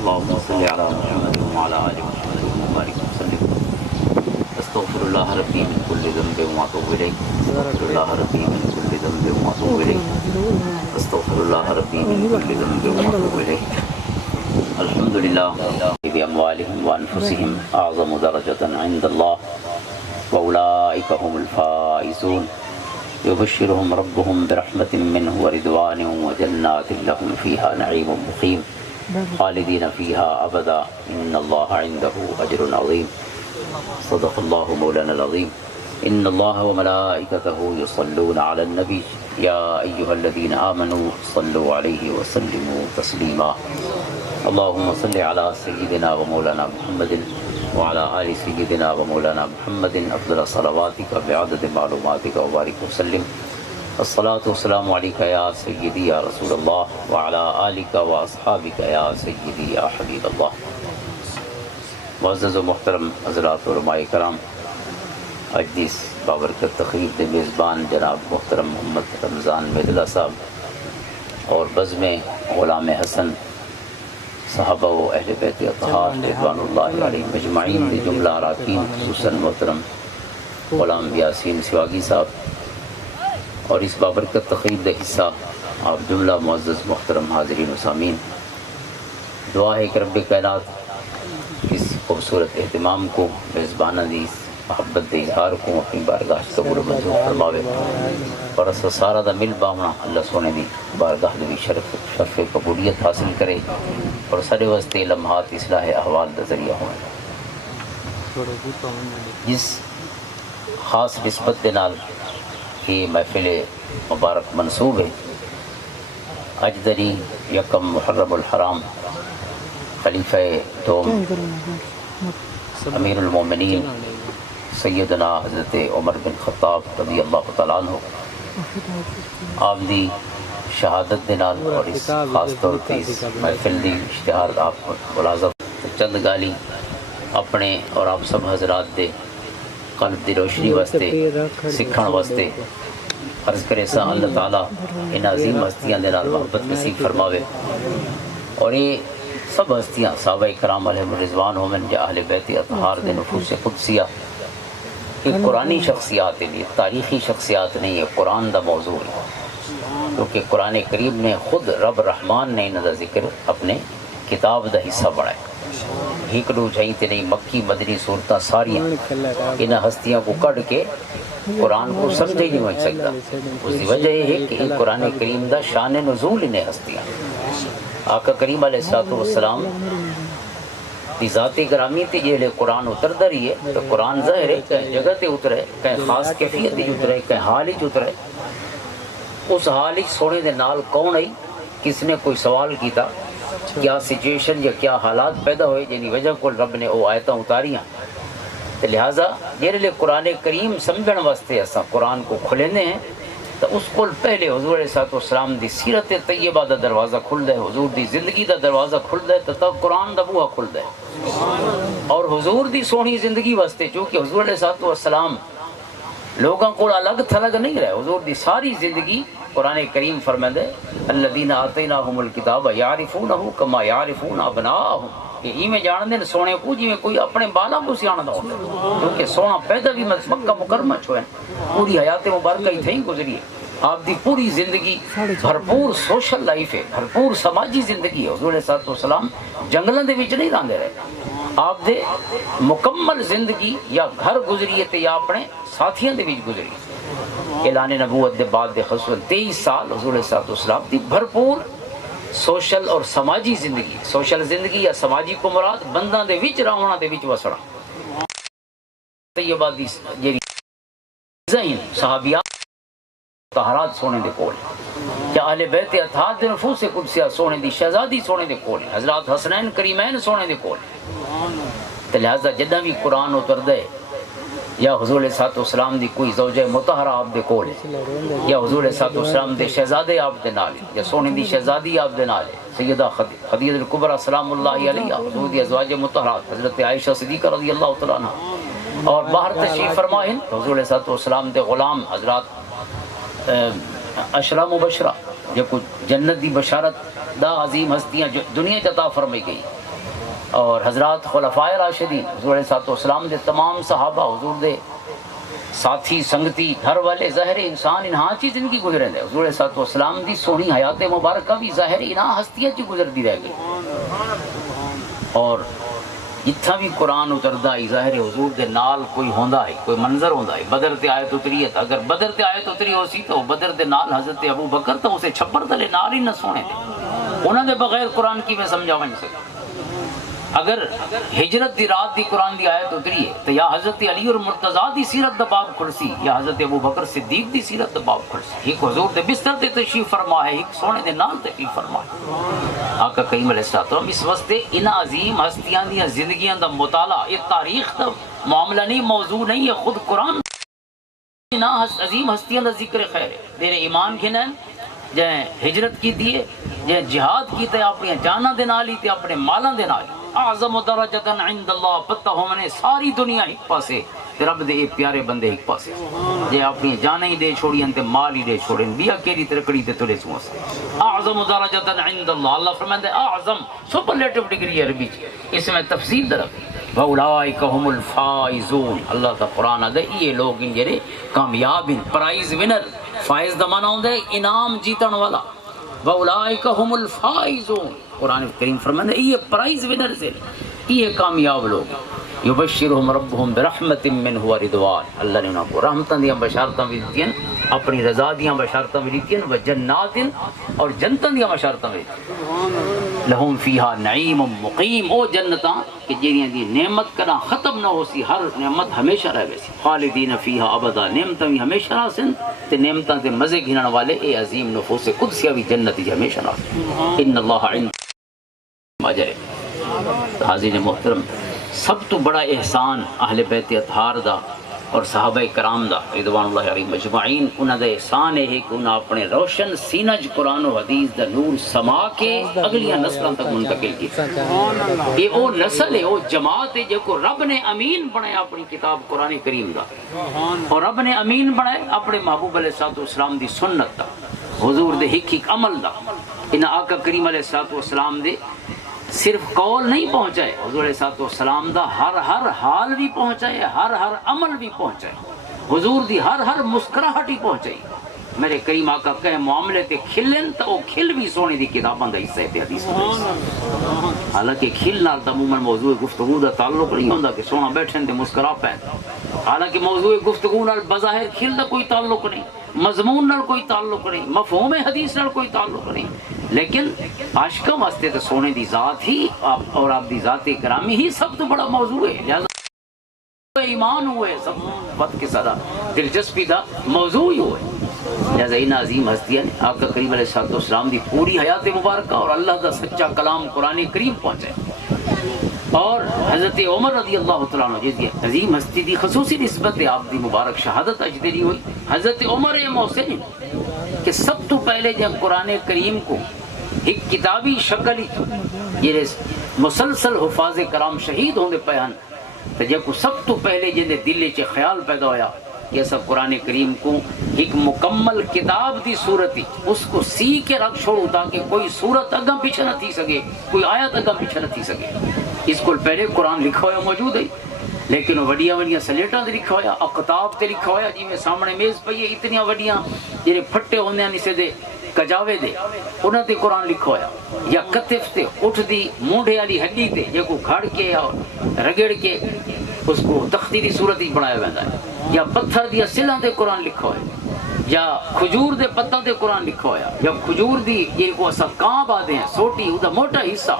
اللهم صل على محمد وعلى آل محمد وبارك وسلم. استغفر الله ربي من كل ذنب واتوب إليه. استغفر الله ربي من كل ذنب واتوب إليه. استغفر الله ربي من كل ذنب واتوب إليه. الحمد لله بأموالهم وأنفسهم أعظم درجة عند الله وأولئك هم الفائزون. يبشرهم ربهم برحمة منه ورضوان وجنات لهم فيها نعيم مقيم خالدين فيها أبدا إن الله عنده أجر عظيم. صدق الله مولانا العظيم. إن الله وملائكته يصلون على النبي يا أيها الذين آمنوا صلوا عليه وسلموا تسليما. اللهم صل على سيدنا ومولانا محمد وعلى آل سيدنا ومولانا محمد أفضل صلواتك بعدد معلوماتك وبارك وسلم. الصلاة والسلام عليك يا سيدي يا رسول الله وعلى آلك وأصحابك يا سيدي يا حبيب الله. معزز و محترم حضرات علماء کرام، اجدیس بابرکت تقریب کے میزبان جناب محترم محمد رمضان میدلہ صاحب اور بزم غلام حسن صحابہ و اہل بیت اطہار رضوان اللہ علیہ مجمعین کے جملہ اراکین، خصوصاً محترم غلام یاسین سواگی صاحب اور اس بابرکت تقریب کا حصہ آپ جملہ معزز محترم حاضرین و سامعین، دعا ہے کہ رب کائنات اس خوبصورت اہتمام کو میزبانہ دی محبت دے اظہار کو اپنی بارگاہ قبول و منظور فرماوے اور اس سارا دا مل باونا اللہ سونے دی بارگاہ دی شرف قبولیت حاصل کرے اور سارے واسطے لمحات اصلاح احوال دا ذریعہ ہوئے. جس خاص نسبت دے نال یہ محفل مبارک منصوب ہے، اجدری یکم محرم الحرام خلیفہ دوم امیر المومنین سیدنا حضرت عمر بن خطاب رضی اللہ تعالیٰ عنہ آپ دی شہادت دے نال اور اس خاص طور پہ اس محفل دی اشتہار آپ ملازم چند گالی اپنے اور آپ سب حضرات دے قلب دی روشنی واسطے سکھن واسطے عرض کرے سا اللہ تعالیٰ ان عظیم ہستیاں دے نال محبت نصیب فرماوے اور یہ سب ہستیاں صحابہ کرام علیہم الرضوان ہومن یا اہل بیت اطہار دے نفوس قدسیہ ایک قرآنی شخصیات لیے تاریخی شخصیات نہیں، یہ قرآن دا موضوع ہے کیونکہ قرآن کریم نے خود رب رحمان نے ان دا ذکر اپنے کتاب دا حصہ بڑھائے. ہکڑو جھائی تے نہیں مکی مدنی صورتاں ساریاں ان ہستیاں کو کڑ کے قرآن کو سمجھے نہیں ہو سکتا. اس کی وجہ یہ ہے کہ ان قرآن کریم دا شان نزول انہیں ہستیاں آقا کریم علیہ السلام کی ذاتی گرامی تے جہلے قرآن اتردا رہی ہے تو قرآن ظاہر ہے کہیں جگہ تے اترے کہیں خاص کیفیت تے اترے کہیں حال ہی اترے. اس حال ہی سونے دے نال کون آئی، کس نے کوئی سوال کیتا، کیا سچویشن یا کیا حالات پیدا ہوئے جنہی وجہ کو رب نے وہ آیتاں اتاریاں. تو لہٰذا جہلے قرآن کریم سمجھن واسطے اساں قرآن کو کھلینے ہیں تو اس کو پہلے حضور علیہ السلام دی سیرت طیبہ دا دروازہ کھل دے، حضور دی زندگی دا دروازہ کھل دے تو تب قرآن دا بوہا کھل دے. اور حضور دی سونی زندگی واسطے چونکہ حضور علیہ السلام لوگوں کو الگ تھلگ نہیں رہے، حضور دی ساری زندگی قرآن کریم فرمائے الذین آتیناہم الکتاب یعرفونہ کما یعرفون ابناءہم، کہ میں جان دیں سونے کو جی میں کوئی اپنے بالا کو سیانا ہوتا ہے کیونکہ سونا پیدا بھی مکہ مکرمہ چھوئے پوری حیات مبارکہ ہی تھیں گزری ہے. آپ دی پوری زندگی بھرپور سوشل لائف ہے، بھرپور سماجی زندگی ہے. حضور علیہ السلام جنگلوں دے وچ نہیں راندے رہے، آپ دے مکمل زندگی یا گھر گزری ہے یا اپنے ساتھیاں دے وچ گزری. اعلان نبوت دے بعد دے خصوصاً 23 سال حضور علیہ السلام دی بھرپور سوشل اور سماجی زندگی، سوشل زندگی یا سماجی کو مراد بنداں دے وچ رہنا دے وچ وسنا. طیبہ دی جڑی ذہن صحابیات طہارات سونے دے کول یا اہل بیت اطہار دے نفوس قدسیہ سونے دی شہزادی سونے دے کول حضرات حسنین کریمین سونے دے کول. تو لہذا جدہ بھی قرآن اتردا ہے یا حضور علیہ السلام دی کوئی زوجہ مطہرہ آپ دے کول یا حضور علیہ السلام دے شہزادے آپ دے نال یا سونے دی شہزادی آپ دے نال سیدہ خدیجہ الکبریٰ سلام اللہ علیہ، حضور دی ازواج مطہرات حضرت عائشہ صدیقہ رضی اللہ تعالیٰ عنہ اور باہر تشریف فرما ہیں حضور علیہ السلام دے غلام حضرات اشرا مبشرہ جو کچھ جنت دی بشارت دا عظیم ہستیاں جو دنیا عطا فرمائی گئی اور حضرات خلفائے راشدین حضور علیہ السلام دے تمام صحابہ حضور دے ساتھی سنگتی گھر والے ظاہر انسان انہاں چی زندگی گزرے دے حضور علیہ السلام دی سونی حیات مبارکہ بھی ظاہر انہاں ہستیاں چی گزر دی رہ گئی اور جتھا بھی قرآن اتردا ہے ظاہر حضور دے نال کوئی ہوندا ہے کوئی منظر ہوندا ہے بدر تے آیت اتری ہے اگر بدر تے آیت اتری ہو سی تو بدر دے نال حضرت ابو بکر تو اسے چھپر تلے نال ہی نہ سونے دے انہاں دے بغیر قرآن کی میں سمجھاواں نہیں سکتا اگر ہجرت دی رات دی قرآن دی آیت اتری ہے تو یا حضرت علی اور مرتضیٰ دی سیرت دا باب کھلسی یا حضرت ابو بکر صدیق دی سیرت دا باب کھلسی ایک حضور دے بستر تے تشریف فرما ہے ایک سونے دے نال تشریف فرما ہے آقا کریم علیہ السلام اس واسطے ان عظیم ہستیاں دی زندگیاں دا مطالعہ یہ تاریخ دا معاملہ نہیں موضوع نہیں ہے خود قرآن عظیم ہستیاں دا ذکر خیر ہے میرے ایمان گھنن جائیں ہجرت کی دیئے جائیں جہاد کی تے اپنی جاناں دے نال ہی تے اپنے مالاں دے نال اعظم درجتاً عند اللہ پتہ ہو میں نے ساری دنیا ایک پاسے تے رب دے پیارے بندے ایک پاسے جے اپنی جانیں ہی دے چھوڑیں تے مال ہی دے چھوڑیں بیا کیری ترکڑی تے تلے سوں سے اعظم درجتاً عند اللہ اللہ فرمائے اعظم سپرلیٹو ڈگری عربی اس میں تفصیل درف واولائک هم الفائزون اللہ کا قرآن دے یہ لوگ ان جڑے کامیاب ہیں پرائز ونر فائز دا معنی ہوندا ہے انعام جیتن والا واولائک هم الفائزون قرآن کریم فرماتا ہے یہ پرائز ونر سے یہ کامیاب لوگ یبشرہم ربہم برحمت منہ ورضوان اللہ نے انہوں کو رحمتاں دیاں بشارتاں بھی دیتی ہیں اپنی رضا دیاں بشارتاں بھی دیتی ہیں وجنات اور جنتاں دیاں بشارتاں بھی لہم فیہا نعیم مقیم او جنتاں کہ جیریاں دی نعمت کرنا ختم نہ ہو سی ہر نعمت ہمیشہ رہ گئی خالدین فیہا ابدا نعمتاں بھی ہمیشہ رہ سن تے نعمتاں تے مزے گھنن والے اے عظیم نفوس قدسیہ بھی جنت ہی ہمیشہ رہ سن ان اللہ عند اجر حاضرین محترم سب تو بڑا احسان اہل بیت اطہار دا اور صحابہ کرام دا رضوان اللہ علیہم اجمعین انہاں دا احسان ہے کہ انہاں اپنے روشن سینج قرآن و حدیث دا نور سما کے اگلیاں نسلوں تک منتقل کی یہ او نسل ہے او جماعت ہے جو کو رب نے امین بنایا اپنی کتاب قرآن کریم دا اور رب نے امین بنایا اپنے محبوب علیہ السلام دی سنت دا حضور دے ہک ہک عمل دا انہاں آقا کریم علیہ السلام دے صرف قول نہیں پہنچائے حضور علیہ السلام دا ہر حال بھی پہنچائے ہر عمل بھی پہنچائے حضور دی ہر مسکراہٹ ہی پہنچائی میرے کریم آقا کہے معاملے تے کھلن تو کھل بھی سونے دی کتاباں دا حصہ تے حدیث حالانکہ کھل نال عموماً موضوع گفتگو دا تعلق نہیں ہوندا کہ سونا بیٹھن تے مسکرا پین حالانکہ موضوع گفتگو نال بظاہر کھل دا کوئی تعلق نہیں مضمون نال کوئی تعلق نہیں مفہوم حدیث نال کوئی تعلق نہیں لیکن عاشقاں واسطے تو سونے دی ذات ہی اور آپ دی ذات کرامی ہی سب تو بڑا موضوع ہے لہذا ایمان ہوئے سب وقت کے سارا دلچسپی دا موضوع ہی ہوئے لہذا ان عظیم ہستیاں نے آقا کریم علیہ السلام دی پوری حیات مبارکہ اور اللہ دا سچا کلام قرآن کریم پہنچے اور حضرت عمر رضی اللہ تعالیٰ عنہ جس عظیم ہستی دی خصوصی نسبت آپ دی مبارک شہادت اجدری ہوئی حضرت عمر محسن کہ سب تو پہلے جب قرآن کریم کو ایک کتابی شکل یہ مسلسل حفاظ کرام شہید ہوں گے پیان تو جب سب تو پہلے جن دل چ خیال پیدا ہویا کہ ایسا قرآن کریم کو ایک مکمل کتاب دی صورت ہی اس کو سی کے رکھ چھوڑو تاکہ کوئی صورت اگاں پیچھے نہ تھی سکے کوئی آیت اگاں پیچھے نہ تھی سکے اس کو پہلے قرآن لکھا ہوا موجود ہے لیکن وہ وڈیاں سلیٹاں تے لکھا ہوا اقتاب تے لکھا ہوا جی میں سامنے میز پئی ہے اتنیاں وڈیاں جڑے پھٹے ہوندے ہیں اسے دے کجاوے دے انہاں تے قرآن لکھا ہوا یا کتف تے اٹھ دی مونڈے والی ہڈی تے جے کو گھڑ کے اور رگڑ کے اس کو تختی دی صورت ہی بنایا ویندا ہے یا پتھر دی سلاں تے قرآن لکھا ہوا یا کھجور دے پتاں تے قرآن لکھا ہوا یا کھجور دی جے کو اساں کانب آدے ہیں سوٹی او دا موٹا حصہ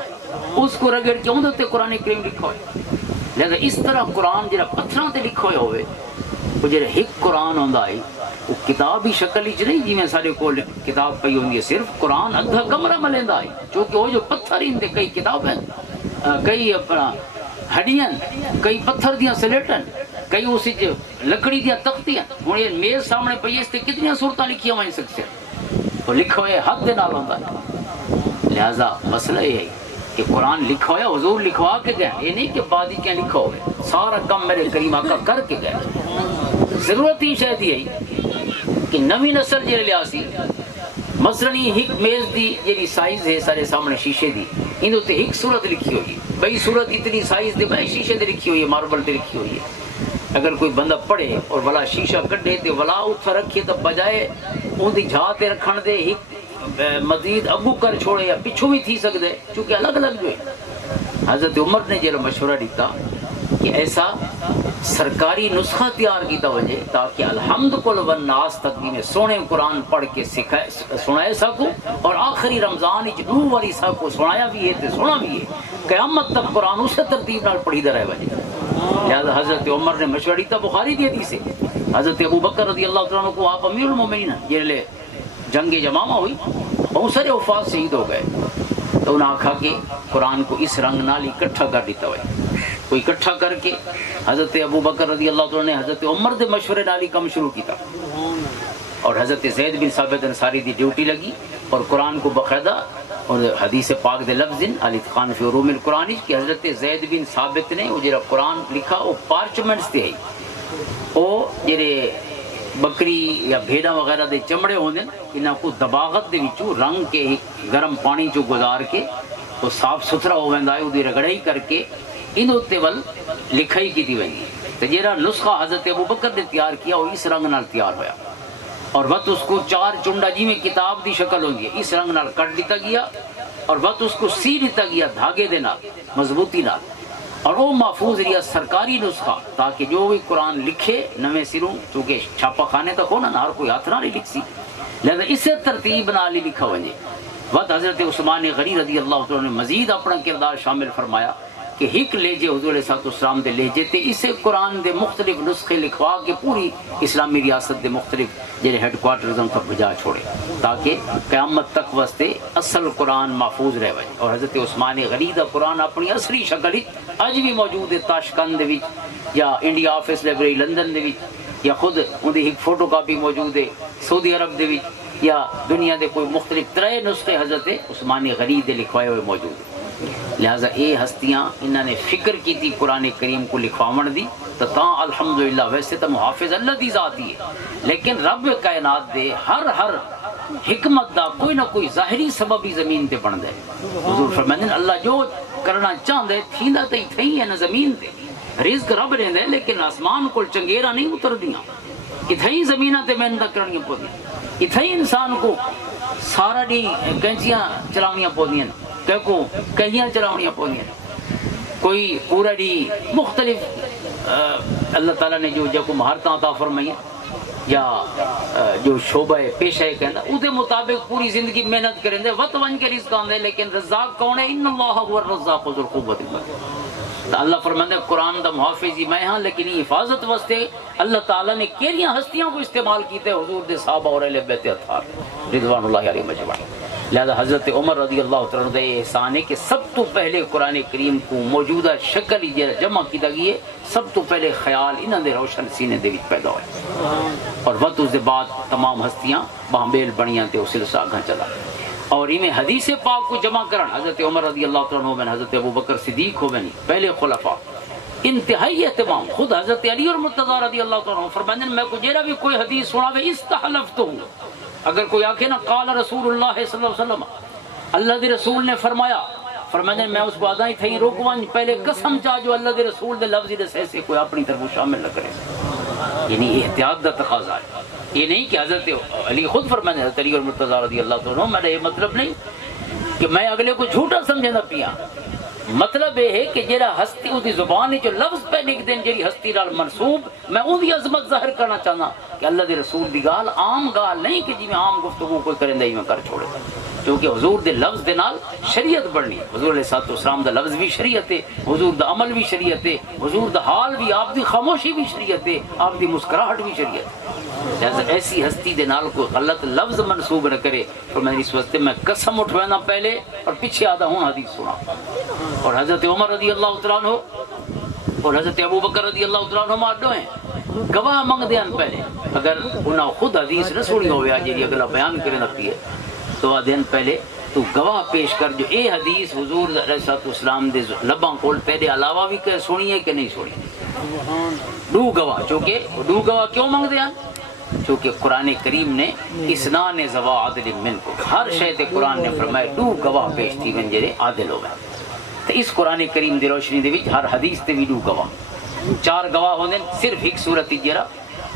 اس کو رگڑ کے اون تے قرآن کریم لکھا ہوا لہذا اس طرح قرآن جڑا پتھراں تے لکھا ہوا ہوئے وہ جڑا ایک قرآن ہوندا ہے وہ کتاب ہی شکل وچ نہیں جویں سارے کول کتاب پئی ہوندی ہے صرف قرآن ادھا کمرہ ملیندا ہے کیونکہ وہ جو پتھر ہندے کئی کتاب ہیں کئی اپنا ہڈیاں کئی پتھر دیاں سلیٹن کئی اس لکڑی دیاں تختیاں ہن یہ میز سامنے پئی اس تے کتنی صورتاں لکھیاں ہوئی سکتے وہ لکھا ہوئے حد دے نال ہوندا ہے لہذا مسئلہ یہ ہے کہ قرآن لکھا ہوا حضور لکھوا کے گئے یہ نہیں کہ بعد ہی کیا لکھا ہوئے سارا کام میرے کریم آقا کر کے گئے ضرورت ہی شاید یہ کہ نوی نسل جی لیا سی مثلا ایک میز دی جی سائز ہے سارے سامنے شیشے دی ان تے ایک صورت لکھی ہوئی ہے، بھئی صورت اتنی سائز دے میں شیشے دے لکھی ہوئی ہے، ماربل تے لکھی ہوئی ہے۔ اگر کوئی بندہ پڑھے اور بلا شیشہ کڈے تے ولا اتھا رکھے تو بجائے اون دی جھا تے رکھن دے ایک مزید اگو کر چھوڑے یا پچھو بھی تھی سکدے، چونکہ الگ الگ جو ہے۔ حضرت عمر نے جڑا مشورہ دیتا کہ ایسا سرکاری نسخہ تیار کیتا وجے تاکہ الحمد کل والناس تک بھی میں سونے قرآن پڑھ کے سنائے سکوں، اور آخری رمضان وچ دو واری سکوں سنایا بھی ہے تے سنا بھی ہے، قیامت تک قرآن اسی ترتیب نال پڑھی دا رہے وجے۔ لہذا حضرت عمر نے مشورہ دیتا، بخاری دی حدیث ہے، حضرت ابو بکر رضی اللہ عنہ کو آپ امیر المومنین جیلے جنگ جمامہ ہوئی بہت سارے وفات شہید ہو گئے، تو انہوں نے آکھا کہ قرآن کو اس رنگ نال اکٹھا کر دیتا ہوئے، کوئی اکٹھا کر کے حضرت ابو بکر رضی اللہ عنہ نے حضرت عمر دے مشورے نال ہی کم شروع کیتا، اور حضرت زید بن ثابت انصاری دی ڈیوٹی لگی، اور قرآن کو باقاعدہ اور حدیث پاک دے لفظ الاتقان فی علوم القرآن کہ حضرت زید بن ثابت نے وہ جڑا قرآن لکھا وہ پارچمنٹس تے ہے، وہ جڑے بکری یا بھیڑا وغیرہ دے چمڑے ہوندے انہاں کو دباغت دے وچوں رنگ کے گرم پانی چوں گزار کے وہ صاف ستھرا ہو ویندا ہے، اودی رگڑائی کر کے ان تے ول لکھائی کیتی ویندی ہے، تے جڑا نسخہ حضرت ابو بکر نے تیار کیا وہ اس رنگ نال تیار ہویا، اور وقت اس کو چار چنڈا جی میں کتاب دی شکل ہوگی اس رنگ نال کٹ دیتا گیا، اور وقت اس کو سی دیتا گیا دھاگے دے نال مضبوطی نال، اور وہ محفوظ رہا سرکاری نسخہ تاکہ جو بھی قرآن لکھے نویں سروں، چونکہ چھاپا خانے تک ہونا ہر کوئی ہاتھ نہ نہیں لکھ سی، لہذا اسے ترتیب نال ہی لکھا وجے۔ وقت حضرت عثمان غنی رضی اللہ عنہ نے مزید اپنا کردار شامل فرمایا کہ ہک لہجے حضور علیہ السلام دے لہجے تے اسے قرآن دے مختلف نسخے لکھوا کے پوری اسلامی ریاست دے مختلف جڑے ہیڈ کوارٹرز تک بھجا چھوڑے تاکہ قیامت تک واسطے اصل قرآن محفوظ رہ وجے۔ اور حضرت عثمان غنی دا قرآن اپنی اصلی شکل اج بھی موجود ہے تاشقند دے وچ یا انڈیا آفس لائبریری لندن دے وچ، یا خود ان دی ایک فوٹو کاپی موجود ہے سعودی عرب دے وچ، یا دنیا دے کوئی مختلف ترے نسخے حضرت عثمان غنی دے لکھوائے ہوئے موجود ہیں۔ لہذا یہ ہستیاں انہوں نے فکر کی تھی قرآن کریم کو لکھواون دی، تو الحمدللہ ویسے تو محافظ اللہ دی ذات ہی ہے، لیکن رب کائنات دے ہر حکمت دا کوئی نہ کوئی ظاہری سبب ہی زمین تے بن دے۔ حضور فرماندے ہیں اللہ جو کرنا چاہندے تھیندا تے تھئی ہے نہ زمین تے، رزق رب رہندا ہے لیکن آسمان کول چنگیرا نہیں اتردیاں، اتھئی زمیناں تے محنت کرنیاں پوندیاں، اتھئی انسان کو سارا دی کینچیاں چلاونیاں پوندیاں، کو کہیاں چلاونیاں پوندیاں، کوئی پورا دی مختلف اللہ تعالیٰ نے جو کو مہارتاں عطا فرمائی یا جو شعبہ پیشہ ہے کہنا او دے مطابق پوری زندگی محنت کریں دے وقت ون کے رزق آندے، لیکن رزاق کون ہے؟ ان اللہ هو الرزاق ذو القوۃ المتین۔ اللہ فرماندے قرآن دا محافظ ہی میں ہاں، لیکن یہ حفاظت واسطے اللہ تعالیٰ نے کیریاں ہستیاں کو استعمال کیتے حضور دے صحابہ اور اہل بیت اطہار رضوان اللہ علیہ مجمعین۔ لہذا حضرت عمر رضی اللہ عنہ دے احسان ہے کہ سب تو پہلے قرآن کریم کو موجودہ شکل ہی جمع کیتا گئی ہے، سب تو پہلے خیال انہاں دے روشن سینے دے وچ پیدا ہوئے، اور وقت اس دے بعد تمام ہستیاں بہمیل بنیاں تے اس سلسلہ آگاں چلا، اور انہیں حدیث پاک کو جمع کرن حضرت عمر رضی اللہ عنہ میں حضرت ابو بکر صدیق ہو بنی پہلے خلفاء انتہائی اہتمام، خود حضرت علی اور مرتضیٰ رضی اللہ عنہ فرماتے ہیں میں کو جیرا بھی کوئی حدیث سناوے استحلفت ہوں، اگر کوئی آکھے نا قال رسول اللہ صلی اللہ علیہ وسلم اللہ دے رسول نے فرمایا، فرماتے ہیں میں اس کو آدھائی تھیں روکوان پہلے قسم چاہ جو اللہ دے رسول دے لفظی دے سے کوئی اپنی طرف شامل نہ کرے، یعنی احتیاط دا تقاضا ہے، یہ نہیں کہ حضرت علی خود فرماتے ہیں حضرت علی اور مرتضیٰ رضی اللہ عنہ میرا یہ مطلب نہیں کہ میں اگلے کو جھوٹا سمجھے نہ پیا، مطلب یہ ہے کہ جیڑا ہستی اُسی زبان جو لفظ پہ لکھ دیں جیڑی ہستی نال منسوب میں اُسی عظمت ظاہر کرنا چاہنا کہ اللہ دے رسول دی گال عام گال نہیں کہ جی میں عام گفتگو کوئی کریں دے میں کر چھوڑے، کیونکہ حضور دے لفظ دے نال شریعت بڑھنی، حضور علیہ السلام دا لفظ بھی شریعت ہے، حضور دا عمل بھی شریعت ہے، حضور دا حال بھی، آپ دی خاموشی بھی شریعت ہے، آپ دی مسکراہٹ بھی شریعت ہے، لہذا ایسی ہستی دے نال کوئی غلط لفظ منسوب نہ کرے، تو میں اس واسطے میں قسم اٹھوانا پہلے اور پیچھے آدھا ہوں حدیث سنا۔ اور حضرت عمر رضی اللہ تعالیٰ عنہ اور حضرت ابو بکر رضی اللہ تعالیٰ عنہ ماڈو ہیں گواہ منگ دیان پہلے، اگر انہوں خود حدیث نہ سنی ہوئے آجی اگلا بیان کرے نہ پیے تو آدھین پہلے تو گواہ پیش کر جو اے حدیث حضور علیہ السلام دے لباں کول تیرے علاوہ بھی کہ سنی ہے کہ نہیں سنی، دو گواہ، چونکہ دو گواہ کیوں منگ دیان چونکہ قرآن کریم نے اسنان زوا عدل منکم، ہر شے تے قرآن نے فرمایا دو گواہ پیش تھی ون جڑے عادل ہوئے. تو اس قرآن کریم دی روشنی دے وچ ہر حدیث تے بھی دو گواہ، چار گواہ ہوندے صرف ایک صورت جڑا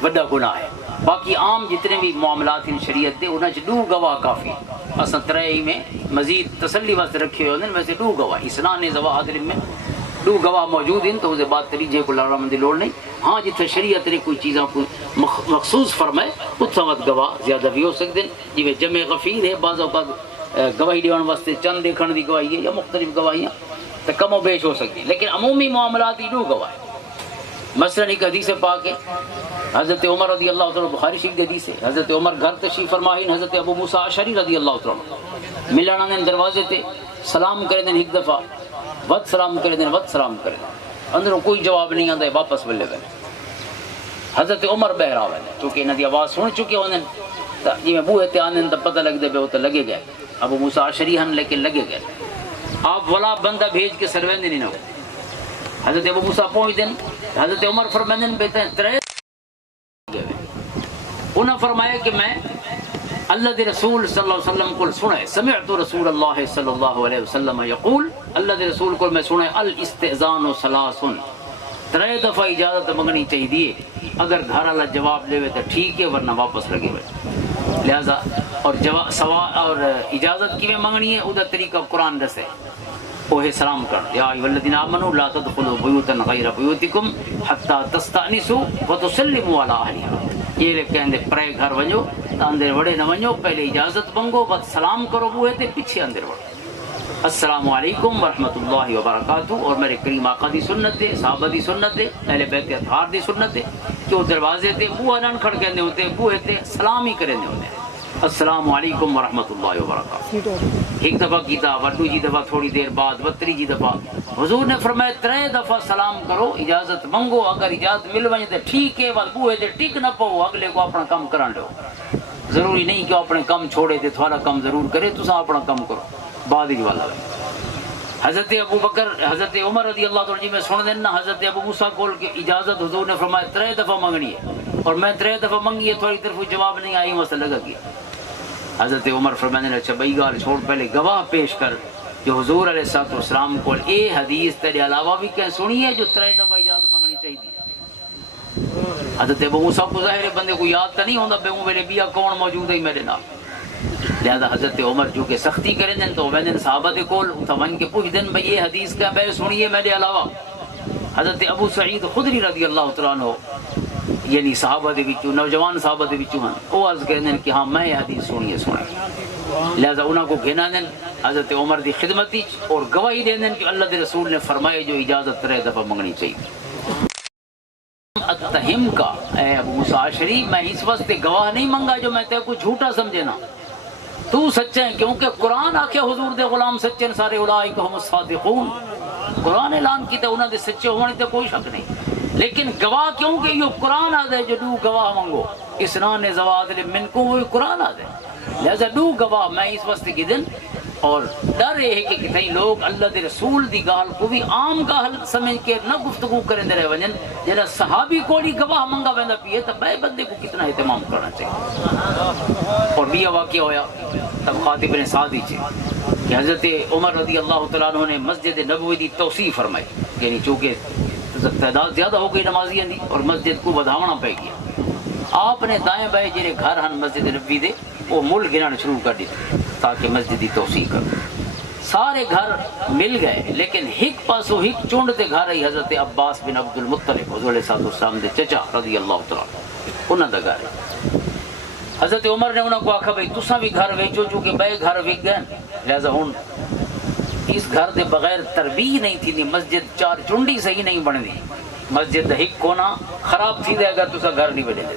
وڈا گناہ ہے. باقی عام جتنے بھی معاملات ان شریعت دے انہاں چ دو گواہ کافی. اساں ترے میں مزید تسلی واسطے رکھے ہوندے ویسے دو گواہ اسنان زوا عدل میں دو گواہ موجود ہیں. تو اس بعد تریجے کو لانا دی لوڑ نہیں. ہاں جتنے شریعت نے کوئی چیزاں کوئی مخصوص فرمائے اتنا وقت گواہ زیادہ بھی ہو سکتے ہیں. جی جمع غفیر ہے، بعض اوقات گواہی دینے واسطے چند دیکھنے دی گواہی ہے یا مختلف گواہیاں تو کم و بیش ہو سکتی ہیں، لیکن عمومی معاملات ہی دو گواہ ہیں. مثلا ایک حدیث پاک ہے حضرت عمر رضی اللہ تعالیٰ، بخاری شریف حدیث ہے، حضرت عمر گھر تشریف فرمائیں، حضرت ابو موسیٰ اشعری رضی اللہ تعالیٰ ملانا نے دروازے تے سلام کرے دیں ایک دفعہ، ود سلام کرے دیں ود سلام کرے دیں، اندروں کوئی جواب نہیں آتا ہے، واپس بلے گئے. حضرت عمر بہرا ہوئے کیونکہ انہوں دی آواز سن چکے ہونے جی میں بوئے تے آنے تو پتہ لگ دے پہ وہ تو لگے گئے. ابو موسیٰ اشعری ہن لیکن لگے گئے. آپ ولا بندہ بھیج کے سرویندے نہیں نہ ہو. حضرت ابو موسیٰ پہنچ دیں، حضرت عمر فرمائیں بیتے ہیں ترے گئے. انہوں فرمایا کہ میں اللہ دے رسول صلی اللہ علیہ وسلم کو سنے، سمعت رسول اللہ صلی اللہ علیہ وسلم یقول، اللہ دے رسول کو میں سنے الاستئذان ثلاث، ترے دفعہ اجازت منگنی چاہیے. اگر گھر والا جواب لے تو ٹھیک ہے ورنہ واپس لگے ہوئے. لہذا اور اجازت کی میں منگنی ہے وہ طریقہ قرآن دسے وہ ہے سلام کرنا. یا ایھا الذین آمنوا لا تدخلوا بیوتا غیر بیوتکم حتی تستأنسوا وتسلموا علی اہلہا. یہ کہندے پرے گھر ونجو اندر وڑے نہ ونجو، پہلے اجازت منگو بعد سلام کرو بوئے تے پیچھے اندر وڑو. السلام علیکم ورحمۃ اللہ وبرکاتہ. اور میرے کریم آقا دی سنت ہے، صحابہ دی سنت ہے، اہل بیت اطہار دی سنت ہے کہ وہ دروازے تے بوئے نہ کھڑ کے ہوتے، بوئے تے سلام ہی کرے ہوتے. السلام علیکم ورحمۃ اللہ وبرکاتہ ایک دفعہ کیتا، وڈو جی دفعہ تھوڑی دیر بعد، بتری جی دفعہ. حضور نے فرمایا ترے دفعہ سلام کرو، اجازت منگو، اگر اجازت مل وجے تو ٹھیک ہے، بعد بوئے تے ٹک نہ پو، اگلے کو اپنا کام کرن دو. ضروری نہیں کہ اپنے کام چھوڑے تے تھوڑا کام ضرور کرے، تساں اپنا کام کرو بعد ہی والا. حضرت ابو بکر حضرت عمر رضی اللہ عنہ جی میں سن دینا، حضرت ابو موسیٰ کول کی اجازت حضور نے فرمایا ترے دفعہ منگنی ہے، اور میں ترے دفعہ منگی ہے، تھوڑی طرف جواب نہیں آئی، مسئلہ لگا گیا. حضرت عمر فرمانے اچھا بئی گال چھوڑ، پہلے گواہ پیش کر جو حضور علیہ الصلوۃ والسلام کو اے حدیث تیرے علاوہ بھی کہیں سنی ہے جو ترے دفعہ اجازت منگنی چاہیے. حضرت ابو موسیٰ کو ظاہر بندے کو یاد تو نہیں ہوتا بے میرے بیا کون موجود ہے میرے نال. لہذا حضرت عمر جو کہ سختی کریں دیں تو وین صحابہ دے کول تو ون کے پوچھ دیں بھئی یہ حدیث کا بے سنیے میرے علاوہ. حضرت ابو سعید خدری رضی اللہ تعالیٰ عنہ یعنی صحابہ دے وچوں نوجوان صحابہ دے وچوں ہیں، وہ عرض کریں دیں کہ ہاں میں یہ حدیث سنیے سنے. لہذا انہوں کو گھنا دیں حضرت عمر دی خدمتی اور گواہی دیں دیں کہ اللہ دے رسول نے فرمائے جو اجازت ترے دفعہ منگنی چاہیے. اتہم کا اے ابو موسیٰ اشعری، میں اس واسطے گواہ نہیں منگا جو میں تے کو جھوٹا سمجھے نا، تو سچا ہے، کیونکہ قرآن آکھے حضور دے غلام سچے سارے اولئک هم الصادقون. قرآن اعلان کیتا انہوں دے سچے ہونے تے کوئی شک نہیں. لیکن گواہ کیوں کہ یہ قرآن آدھے جو دو گواہ منگو اسنان ذوی عدل منکم، وہ قرآن آدھے. لہذا دو گواہ میں اس واسطے کی دن، اور ڈر یہ ہے کہ کتنے لوگ اللہ دے رسول دی گال کو بھی عام گال سمجھ کے نہ گفتگو کریں دے رہے ونجن. جنہا صحابی کو لی گواہ منگا ویندہ پیے تو بے بندے کو کتنا اہتمام کرنا چاہیے. اور بھی واقعہ ہویا طبقات ابن سعدی چھے کہ حضرت عمر رضی اللہ تعالیٰ عنہ نے مسجد نبوی دی توسیع فرمائی، یعنی چونکہ تعداد زیادہ ہو گئی نمازیاں دی اور مسجد کو بدھاونا پہ گیا. آپ نے دائیں بائیں جنہیں گھر ہن مسجد نبوی دے وہ مل گرانا شروع کر دی تاکہ مسجد دی توسیع کر. سارے گھر مل گئے لیکن ہک پاسو ہک چونڈ تے گھر آئی حضرت عباس بن عبد المطلب حضور علیہ السلام دے چچا رضی اللہ تعالیٰ انہوں دا گھر ہے. حضرت عمر نے انہوں کو آکھا بھئی تساں بھی گھر ویچو چونکہ بے گھر وک گئے. لہذا ہوں اس گھر دے بغیر تربیح نہیں تھی دی، مسجد چار چنڈی صحیح نہیں بن دی، مسجد ہک کونا خراب تھی دے اگر تسا گھر نہیں بنے دے.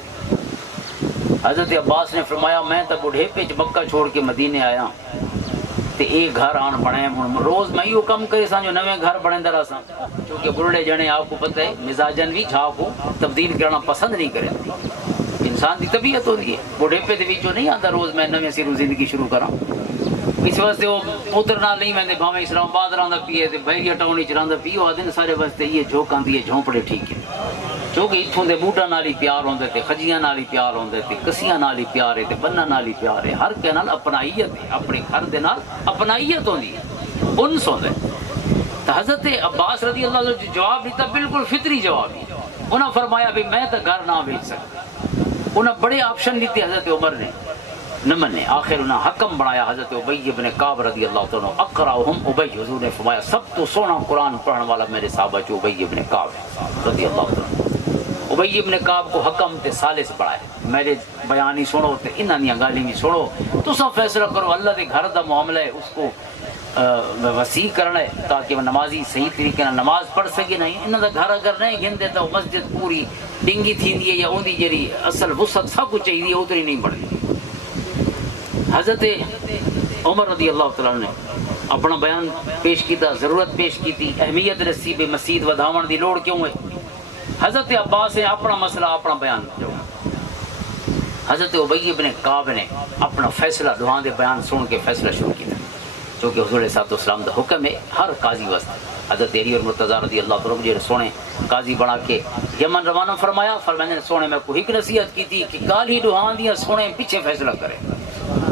حضرت عباس نے فرمایا میں تو بڑھیپے چ مکہ چھوڑ کے مدینے آیا تے ایک گھر آن بنے روز میں یہ کم کرے سان جو نویں گھر بنے درا سان، کیونکہ بڑھڑے جنے آپ کو پتہ ہے مزاجن بھی چھا کو تبدیل کرنا پسند نہیں کرے. انسان دی طبیعت ہوتی ہے، بڑھیپے دے وچوں نہیں آتا روز میں نویں سروں زندگی شروع کراں. اس واسطے وہ پتر نال نہیں ویندے بھاویں اسلام آباد رہندا پیے تے بھیڑیا ٹاؤن وچ رہندا پیو آدن سارے واسطے یہ جھوکاں دی جھونپڑے ٹھیک ہے. کیونکہ اتوں دے بوٹا نال ہی پیار ہوندے تے خجیاں نال ہی پیار ہوندے تے کسیاں نال ہی پیار ہے تے بننا نال ہی پیار ہے، ہر کے نال اپنائیت ہے، اپنے گھر دے نال اپنائیت ہوندی ہے، انس ہوندے۔ تو حضرت عباس رضی اللہ عنہ جو جواب دیتا بالکل فطری جواب ہی، انہوں فرمایا بھی میں تو گھر نہ بیچ سکتا۔ انہوں بڑے آپشن دیتے حضرت عمر نے، نہ منے، آخر انہوں حکم بنایا حضرت ابی ابن کعب رضی اللہ عنہ، اقرأہم ابی، حضور نے فرمایا سب تو سونا قرآن پڑھنے والا میرے صحابہ جو ابی ابن کعب رضی اللہ عنہ۔ ابی ابن کعب کو حکم تے ثالث بڑھائے، میرے بیانی سنو تے انہاں دیاں گالیاں بھی سنو، تساں فیصلہ کرو، اللہ دے گھر دا معاملہ ہے، اس کو وسیع کرنا ہے تاکہ وہ نمازی صحیح طریقے نال نماز پڑھ سکے۔ نہیں انہاں دا گھر اگر نہیں گھندے تو مسجد پوری ڈنگی تھیندی ہے یا اون دی جڑی اصل وسعت سب کچھ چاہیے اتنی نہیں بڑھتی۔ حضرت عمر رضی اللہ تعالیٰ نے اپنا بیان پیش کیتا، ضرورت پیش کیتی، اہمیت رسی بھی مسجد ودھاون دی لوڑ کیوں ہے۔ حضرت عباس نے اپنا مسئلہ اپنا بیان جو، حضرت ابی ابن کعب نے اپنا فیصلہ دعا دے بیان سن کے فیصلہ شروع کیا، چونکہ حضور علیہ السلام دا حکم ہے ہر قاضی واسطے۔ حضرت علی اور مرتضی رضی اللہ عنہ جڑے سونے قاضی بنا کے یمن روانہ فرمایا، فرمایا نے سونے میں کو ایک نصیحت کی تھی کہ گال ہی دعا دیا سونے پیچھے فیصلہ کرے،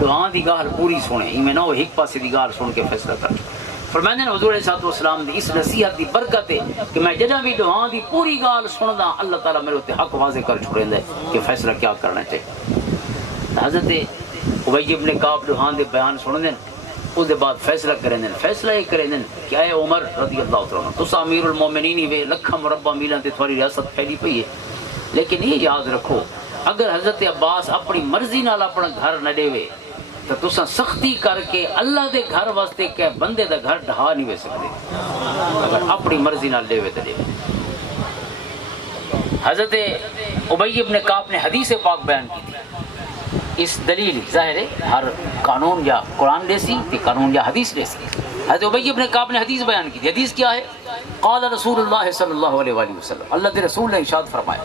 دعا دی گال پوری سونے، میں نہ ایک پاسے دی گال سن کے فیصلہ کرے۔ فرمایا نے حضور علیہ السلام دی اس نصیحت دی برکت ہے کہ میں جدہ بھی دعا دی پوری گال سندا اللہ تعالیٰ میرے تے حق واضح کر چھوڑے دے کہ فیصلہ کیا کرنا چاہیے۔ حضرت ابی ابن کعب دعا دے بیان سن دین، اس دے بعد فیصلہ کریں دین، فیصلہ یہ کریں دین کہ اے عمر رضی اللہ عنہ تسا امیر المومنین ہی وے، لکھاں مربع میلاں تے تھوڑی ریاست پھیلی پئی ہے، لیکن یہ یاد رکھو اگر حضرت عباس اپنی مرضی نال اپنا گھر نہ دے وے تو تسا سختی کر کے اللہ دے گھر واسطے کہ بندے دا گھر ڈھا نہیں وے سکتے، اگر اپنی مرضی نال دے وے تو دے وے۔ حضرت ابی ابن کعب نے حدیث پاک بیان کی تھی، اس دلیل ظاہر ہے ہر قانون یا قرآن دیسی تی قانون یا حدیث دیسی۔ حضرت ابی ابن کعب نے حدیث بیان کی تھی، حدیث کیا ہے؟ قال رسول اللہ صلی اللہ علیہ وآلہ وسلم، اللہ کے رسول نے ارشاد فرمایا،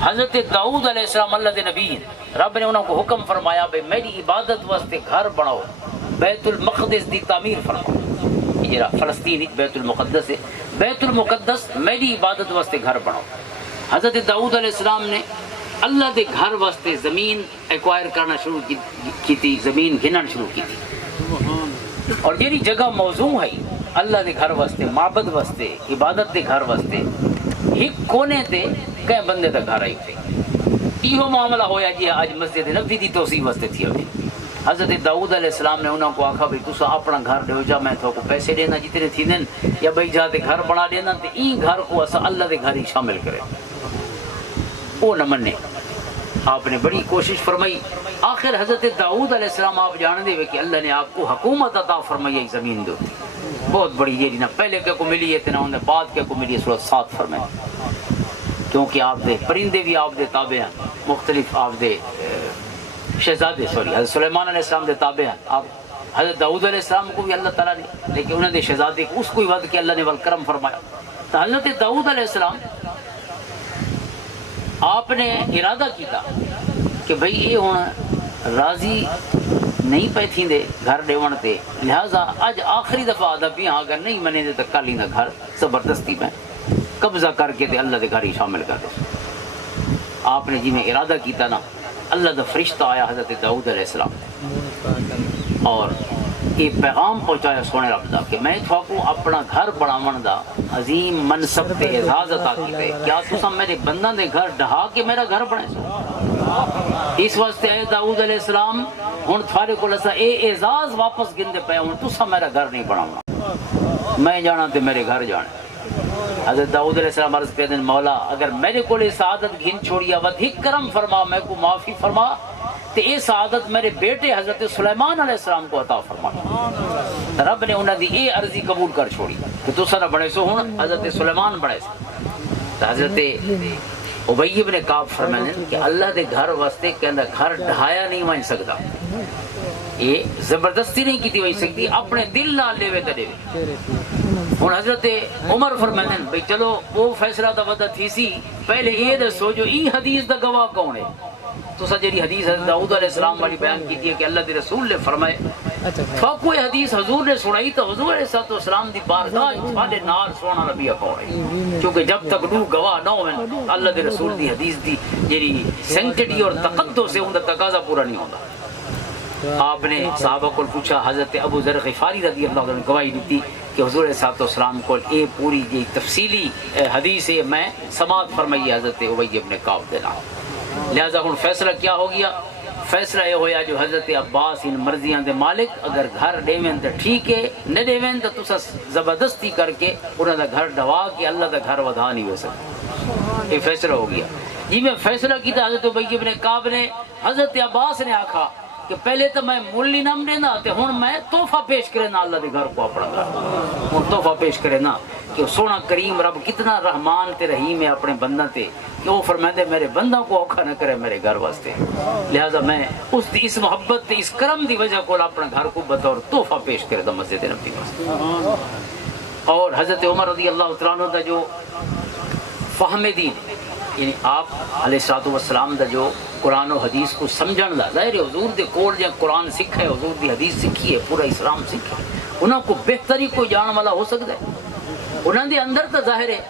حضرت داؤد علیہ السلام اللہ دے نبی، رب نے انہوں کو حکم فرمایا بے میری عبادت واسطے گھر بناؤ، بیت المقدس دی تعمیر فرماؤ، یہ فلسطین بیت المقدس ہے، بیت المقدس میری عبادت واسطے گھر بناؤ۔ حضرت داؤد علیہ السلام نے اللہ دے گھر واسطے زمین ایکوائر کرنا شروع کی تھی، زمین گھنن شروع کی تھی، اور یہ جگہ موضوع ہے اللہ دے گھر واسطے، معبد واسطے، عبادت دے گھر واسطے، ایک کونے تے کئی بندے دا گھر آئی تھے۔ یہ معاملہ ہویا جی آج مسجد نبوی دی توسیع واسطے تھی ابھی۔ حضرت داؤد علیہ السلام نے انہوں کو آکھا بھئی تسا اپنا گھر دیو جا، میں تو کو پیسے دینا جتنے تھی دین، یا بھئی جا دے گھر بنا دینا، تے این گھر کو اسا اللہ دے گھر ہی شامل کرے۔ وہ نہ منے، آپ نے بڑی کوشش فرمائی، آخر حضرت داؤد علیہ السلام آپ جان دے کہ اللہ نے آپ کو حکومت عطا فرمائی زمین دے، بہت بڑی یہ نہ پہلے کے کو ملی ہے تے نہ انہیں بعد کے کو ملی ہے، سورۃ 7 فرمائے، کیونکہ آپ دے پرندے بھی آپ دے تابع ہیں، مختلف آپ دے شہزادے حضرت سلیمان علیہ السلام دے تابع ہیں، آپ حضرت داؤد علیہ السلام کو بھی اللہ تعالیٰ نے، لیکن انہیں دے شہزادے کو اس کو ہی ود کے اللہ نے والکرم فرمایا۔ تو حضرت داؤد علیہ السلام آپ نے ارادہ کیتا کہ بھئی یہ ہوں راضی نہیں پہ تھیں دے گھر دیون تے، لہذا آج آخری دفعہ آدھا بھی اگر نہیں منے دے تو کالی نہ گھر زبردستی میں قبضہ کر کے تے اللہ دے گھر ہی شامل کر دے۔ آپ نے جی میں ارادہ کیتا نا، اللہ دا فرشتہ آیا حضرت داؤد علیہ السلام اور یہ پیغام پہنچایا سونے رب دا کہ میں کو اپنا گھر بناون دا عظیم منصب تے اعزاز عطا کیتا ہے، کیا تساں میرے بنداں دے گھر ڈھا کے میرا گھر بنے سو؟ اس واسطے اے داؤد علیہ السلام ہن تھارے کول اسا اے اعزاز واپس گندے پے، ہن تساں میرا گھر نہیں بناونا، میں جانا تے میرے گھر جانا۔ حضرت داؤد علیہ السلام عرض پہ دن مولا اگر میرے کو سعادت گھن چھوڑیا ودھک کرم فرما، میں کو معافی فرما، تو یہ سعادت میرے بیٹے حضرت سلیمان علیہ السلام کو عطا فرما۔ رب نے انہوں دی اے عرضی قبول کر چھوڑی کہ تو سارا بڑے سو ہوں حضرت سلیمان بڑے سو۔ تو حضرت ابی ابن کعب فرمائے کہ اللہ دے گھر واسطے کہندا گھر ڈھایا نہیں ون سکتا، یہ زبردستی نہیں کی ہوئی سکتی، اپنے دل نال لے وے تے دے ہوں۔ حضرت عمر فرمائے بھئی چلو وہ فیصلہ تو ودا تھی سی، پہلے یہ دسو جو ای حدیث دا گواہ کون ہے؟ تو سجری حدیث حضرت داؤد علیہ السلام والی بیان کی تھی کہ اللہ کے رسول نے فرمائے کوئی حدیث حضور نے سنائی تو حضور علیہ السلام دی بارگاہ ساڈے نال سونا نبی کون ہے، کیونکہ جب تک دو گواہ نہ ہوں اللہ دے رسول دی حدیث دی جیڑی سینکٹی اور تقدس ہے ان دا تقاضا پورا نہیں ہوتا۔ آپ نے صحابہ کو پوچھا، حضرت ابو ذر غفاری رضی اللہ عنہ نے گواہی دیتی کہ حضور علیہ السلام کو یہ پوری یہ تفصیلی حدیث ہے میں سماعت فرمائی حضرت ابی ابن کعب دے نال۔ لہذا ہن فیصلہ کیا ہو گیا؟ فیصلہ یہ ہویا جو حضرت عباس ان مرضیاں دے مالک اگر گھر دیویں تو ٹھیک ہے، نہ دیویں تو تسا زبردستی کر کے انہاں دا گھر ڈوا کے اللہ دا گھر ودا نہیں ہو سکتا۔ یہ فیصلہ ہو گیا جی۔ میں فیصلہ کیتا حضرت ابی ابن کعب نے، حضرت عباس نے آکھا کہ پہلے تو میں مول نہیں نام دینا تے ہن میں تحفہ پیش کرے نا اللہ دے گھر کو اپنا گھر ہن تحفہ پیش کرے نا کہ سونا کریم رب کتنا رحمان تے رحیم ہے اپنے بندہ تے کہ وہ فرمائے میرے بندہ کو اوکھا نہ کرے میرے گھر واسطے، لہذا میں اس محبت تے اس کرم دی وجہ کو اپنے گھر کو بطور تحفہ پیش کرے دا مسجد نبی واسطے۔ اور حضرت عمر رضی اللہ تعالیٰ عنہ دا جو فہم دین یعنی آپ علیہ الصلوۃ والسلام دا جو قرآن و حدیث کو سمجھن دا ظاہر ہے حضور دے کول جا قرآن سکھے حضور دی حدیث سکھی ہے پورا اسلام سکھے انہاں کو بہتری کوئی جان والا ہو سکتا ہے، انہاں دے اندر تو ظاہر ہے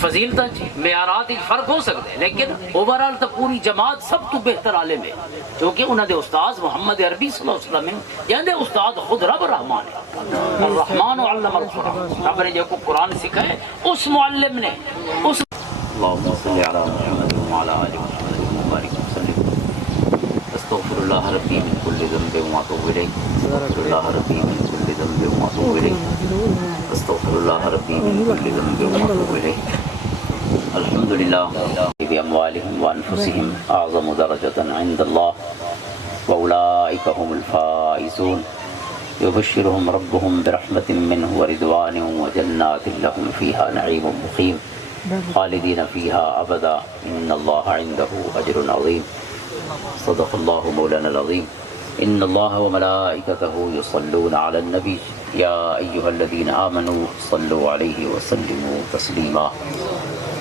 فضیلتاں معیارات فرق ہو سکتے ہیں لیکن اوورال تو پوری جماعت سب تو بہتر عالم ہے کیونکہ انہاں دے استاد محمد عربی صلی اللہ علیہ وسلم جہاں دے استاد خود رب رحمان ہے، الرحمن علم القرآن، رب نے جو کو قرآن سکھا ہے اس معلم نے اس اللهم صل على محمد وعلى آل محمد وبارك وسلم۔ استغفر الله ربي من كل ذنب واتوب إليه، استغفر الله ربي من كل ذنب واتوب إليه، استغفر الله ربي من كل ذنب واتوب إليه۔ الحمد لله بأموالهم وأنفسهم أعظم درجة عند الله وأولئك هم الفائزون، يبشرهم ربهم برحمة منه ورضوان وجنات لهم فيها نعيم مقيم خالدين فيها أبدا إن الله عنده أجر عظيم۔ صدق الله مولانا العظيم۔ إن الله وملائكته يصلون على النبي يا أيها الذين آمنوا صلوا عليه وسلموا تسليما۔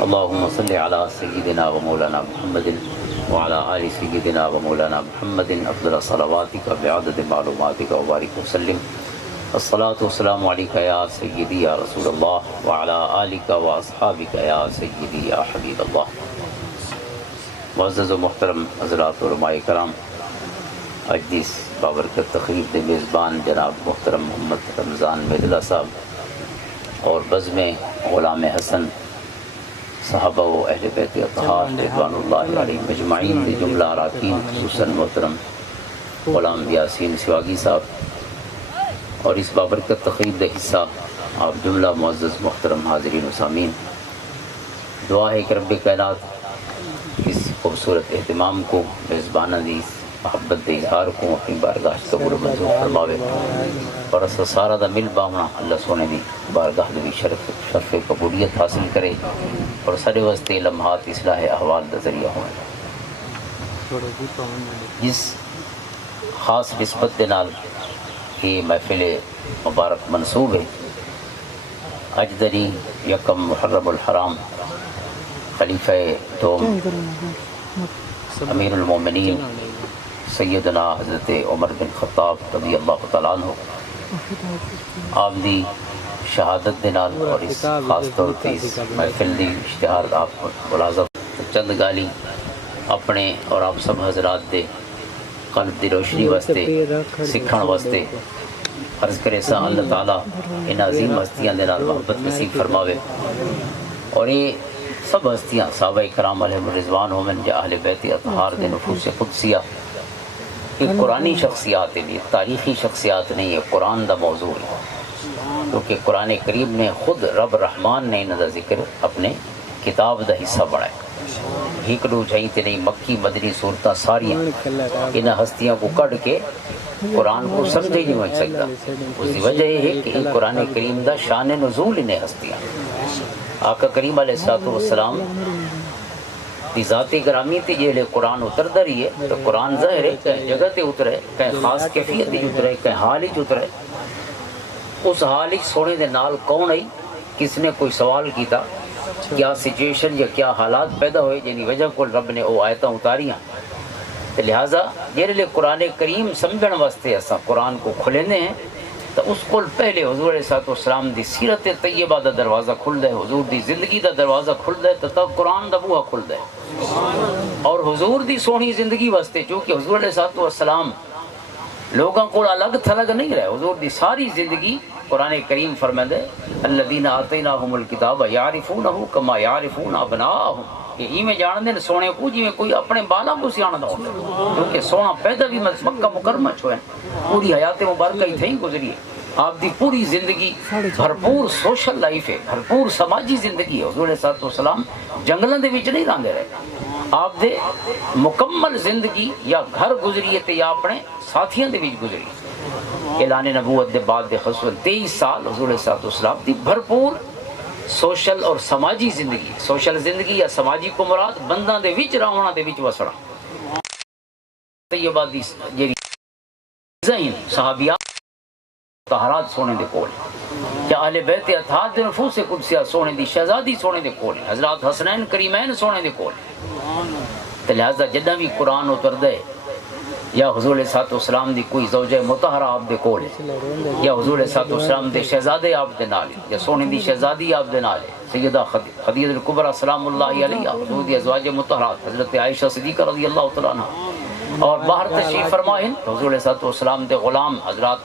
اللهم صل على سيدنا ومولانا محمد وعلى آل سيدنا ومولانا محمد أفضل صلواتك بعدد معلوماتك وبارك وسلم۔ الصلاة والسلام عليك يا سيدي يا رسول الله وعلى آلك وأصحابك يا سيدي يا حبيب الله۔ معزز و محترم حضرات علماء کرام، اجدیس بابرکت تقریب دے میزبان جناب محترم محمد رمضان میدلا صاحب اور بزم غلام حسن صحابہ و اہل بیت اطہار رضوان اللہ علیہم اجمعین دے جملہ اراکین خصوصاً محترم غلام یاسین سواگی صاحب اور اس بابرکت تقریب دے حصہ آپ جملہ معزز محترم حاضرین و سامعین، دعا ہے کہ رب کائنات اس خوبصورت اہتمام کو میزبانہ دی محبت دے اظہار کو اپنی بارگاہ قبول منظور فرماوے اور اس سارا دا مل باونا اللہ سونے دی بارگاہ دی شرف قبولیت حاصل کرے اور سارے واسطے لمحات اصلاح احوال دا ذریعہ ہوئے۔ جس خاص نسبت دے نال یہ محفل مبارک منصوب ہے، اجدری یکم محرم الحرام خلیفہ دوم امیر المومنین سیدنا حضرت عمر بن خطاب رضی اللہ تعالیٰ عنہ آپ دی شہادت دے نال اور اس خاص طور پہ اس محفل دی اشتہار آپ ملازم چند گالی اپنے اور آپ سب حضرات دے قلب دی روشنی واسطے سکھن واسطے عرض کرے سا اللہ تعالیٰ ان عظیم ہستیاں دے نال محبت نصیب فرماوے اور یہ سب ہستیاں صحابہ کرام علیہم رضوان ہومن یا اہل بیت اطہار دے نفوس قدسیہ یہ قرآنی شخصیات ہیں، یہ تاریخی شخصیات نہیں، یہ قرآن دا موضوع ہے کیونکہ قرآن کریم نے خود رب رحمان نے انہاں دا ذکر اپنے کتاب دا حصہ بڑھائے، ہکڑو جھائی تے نہیں مکی مدنی صورتاں ساریاں انہاں ہستیاں کو کڑ کے قرآن کو سمجھے نہیں ہو سکتا۔ اس کی وجہ یہ ہے کہ قرآن کریم دا شان نزول انہیں ہستیاں آقا کریم علیہ الصلوۃ والسلام دی ذاتی گرامی تے جیلے قرآن اتر دری ہے تو قرآن ظاہر ہے کہیں جگہ تے اترے کہیں خاص کیفیت اترے کہیں حال ہی اترے، اس حال ہی سونے دے نال کون آئی کس نے کوئی سوال کیتا کیا سچویشن یا کیا حالات پیدا ہوئے جنہی وجہ کو رب نے وہ آیتاں اتاریاں تو لہٰذا جہے لئے قرآن کریم سمجھن واسطے اساں قرآن کو کھلینے ہیں تو اس کو پہلے حضور علیہ الصلوۃ والسلام دی سیرت طیبہ دا دروازہ کھلدا ہے، حضور دی زندگی دا دروازہ کھلدا ہے، تب قرآن دا بوہا کھلدا ہے۔ اور حضور دی سونی زندگی واسطے چونکہ حضور علیہ الصلوۃ والسلام لوگاں کو الگ تھلگ نہیں رہے، حضور دی ساری زندگی قرآن کریم فرمائے الذین آتیناہم الکتاب یعرفونہ کما یعرفون ابناءہم، کہ ایویں جاندے سونے کو جویں کوئی اپنے بالا کو سیاںدا ہوندا، کیونکہ سونا پیدا بھی مکہ مکرمہ چ ہوئے، پوری حیات مبارکہ ہی تھیں گزری ہے، آپ دی پوری زندگی بھرپور سوشل لائف ہے، بھرپور سماجی زندگی ہے۔ حضور علیہ السلام جنگلاں دے وچ نہیں رہندے رہے، آپ دے مکمل زندگی یا گھر گزری ہے یا اپنے ساتھیاں دے وچ گزری۔ اعلان نبوت دے بعد دے خصوصاً 23 سال حضور علیہ السلام دی بھرپور سوشل اور سماجی زندگی، سوشل زندگی یا سماجی کو مراد بنداں دے وچ رہنا دے وچ وسنا۔ طیبہ دی جڑی زین صحابیات طہارات سونے دے کول، یا اہل بیت اطہار دے نفوس قدسیہ سونے دی شہزادی سونے دے کول، حضرات حسنین کریمین سونے دے کول۔ تو لہذا جدہ بھی قرآن اتردا ہے یا حضور علیہ السلام دی کوئی زوجہ مطہرہ آپ دے کول یا حضور علیہ السلام دے شہزادے آپ دے نال یا سونے دی شہزادی آپ دے نال سیدہ خدیجہ الکبریٰ سلام اللہ علیہ، حضور دی ازواج مطہرات حضرت عائشہ صدیقہ رضی اللہ تعالیٰ عنہ، اور باہر تشریف فرمائیں حضور علیہ السلام دے غلام حضرات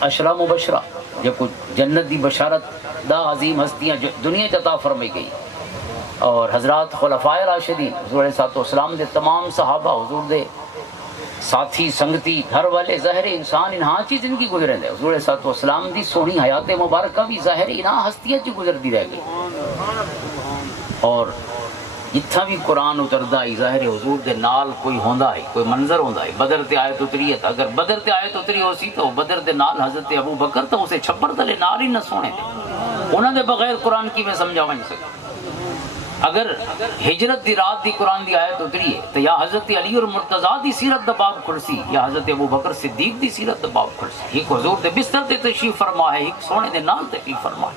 عشرہ مبشرہ جو کچھ جنت دی بشارت دا عظیم ہستیاں دنیا عطا فرمائی گئی، اور حضرات خلفائے راشدین حضور علیہ السلام دے تمام صحابہ، حضور دے ساتھی سنگتی گھر والے، ظاہر انسان انہاں چی زندگی گزرے دے، حضور علیہ السلام دی سونی حیات مبارکہ بھی ظاہر انہاں ہستیاں چی گزردی رہ گئی۔ اور جتھا بھی قرآن اتردا ہے ظاہر حضور دے نال کوئی ہوندا ہے، کوئی منظر ہوندا ہے۔ بدر تے آیت اتری ہے، اگر بدر تے آیت اتری ہو سی تو بدر دے نال حضرت ابو بکر تو اسے چھپر تلے نال ہی نہ سونے دے، انہاں دے بغیر قرآن کی میں سمجھا نہیں سکتا۔ اگر ہجرت دی رات دی قرآن دی آیت اتری ہے تو یا حضرت علی اور مرتضیٰ دی سیرت دا باب کھلسی یا حضرت ابو بکر صدیق دی سیرت دا باب کھلسی۔ ایک حضور دے بستر تے تشریف فرما ہے، ایک سونے دے نال تشریف فرما ہے۔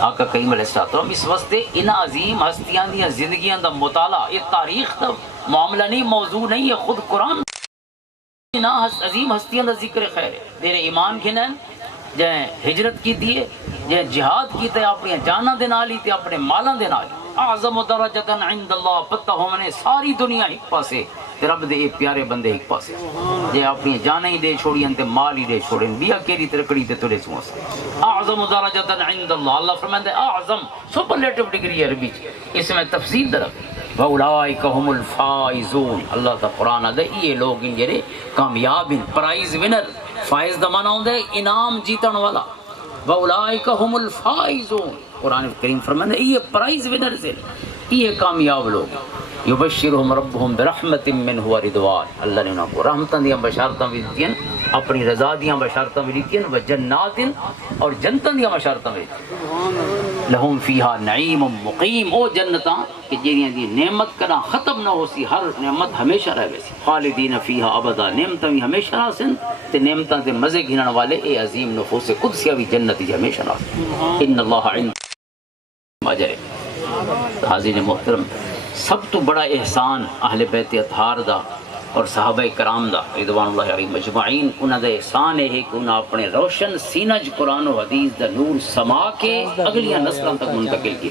آقا کریم علیہ السلام اس واسطے ان عظیم ہستیاں دی زندگیاں دا مطالعہ، یہ تاریخ دا معاملہ نہیں، موضوع نہیں ہے، خود قرآن عظیم ہستیاں دا ذکر خیر ہے۔ میرے ایمان گھنن جائیں ہجرت کی دیے، جائیں جہاد کی تے اپنی جاناں دے نال ہی تے اپنے مالاں دے نال، اعظم درجتاً عند اللہ، پتہ ہو میں نے ساری دنیا ایک پاسے تے رب دے ایک پیارے بندے ایک پاسے، جے اپنی جانیں ہی دے چھوڑیں تے مال ہی دے چھوڑیں، بیا کیری ترکڑی تے تلے سوں سے اعظم درجتاً عند اللہ۔ اللہ فرماتے ہیں اعظم سپرلیٹو ڈگری عربی اس میں تفصیل درب وَأُولَٰئِكَ هُمُ الْفَائِزُونَ۔ اللہ کا قرآن آدھے یہ لوگ ہیں جڑے کامیاب ہیں، پرائز ونر، فائز دا معنی ہوتا ہے انعام جیتن والا، وَأُولَٰئِكَ هُمُ الْفَائِزُونَ۔ قرآن کریم فرماتے ہیں یہ پرائز ونر سے، یہ کامیاب لوگ ہیں۔ یبشرہم ربہم برحمت منہ ورضوان، اللہ نے انہوں کو رحمتاں دیاں بشارتاں بھی دیتیاں، اپنی رضا دیاں بشارتاں بھی دیتیاں، وجنات اور جنتاں دیاں بشارتاں بھی دیتیاں، لہم فیہا نعیم مقیم، او جنتاں کہ جیریاں دی نعمت کنا ختم نہ ہو سی، ہر نعمت ہمیشہ رہ گئی سی، خالدین فیہا ابدا، نعمتاں بھی ہمیشہ رہ سن تے نعمتاں تے مزے گھنن والے اے عظیم نفوس قدسیہ بھی جنتی ہمیشہ رہ سن، ان اللہ عند اجر۔ حاضرین محترم، سب تو بڑا احسان اہل بیت اطہار دا اور صحابہ کرام دا رضوان اللہ علیہم اجمعین، انہاں دا احسان ہے کہ انہاں اپنے روشن سینج قرآن و حدیث دا نور سما کے اگلیاں نسلوں تک منتقل کی۔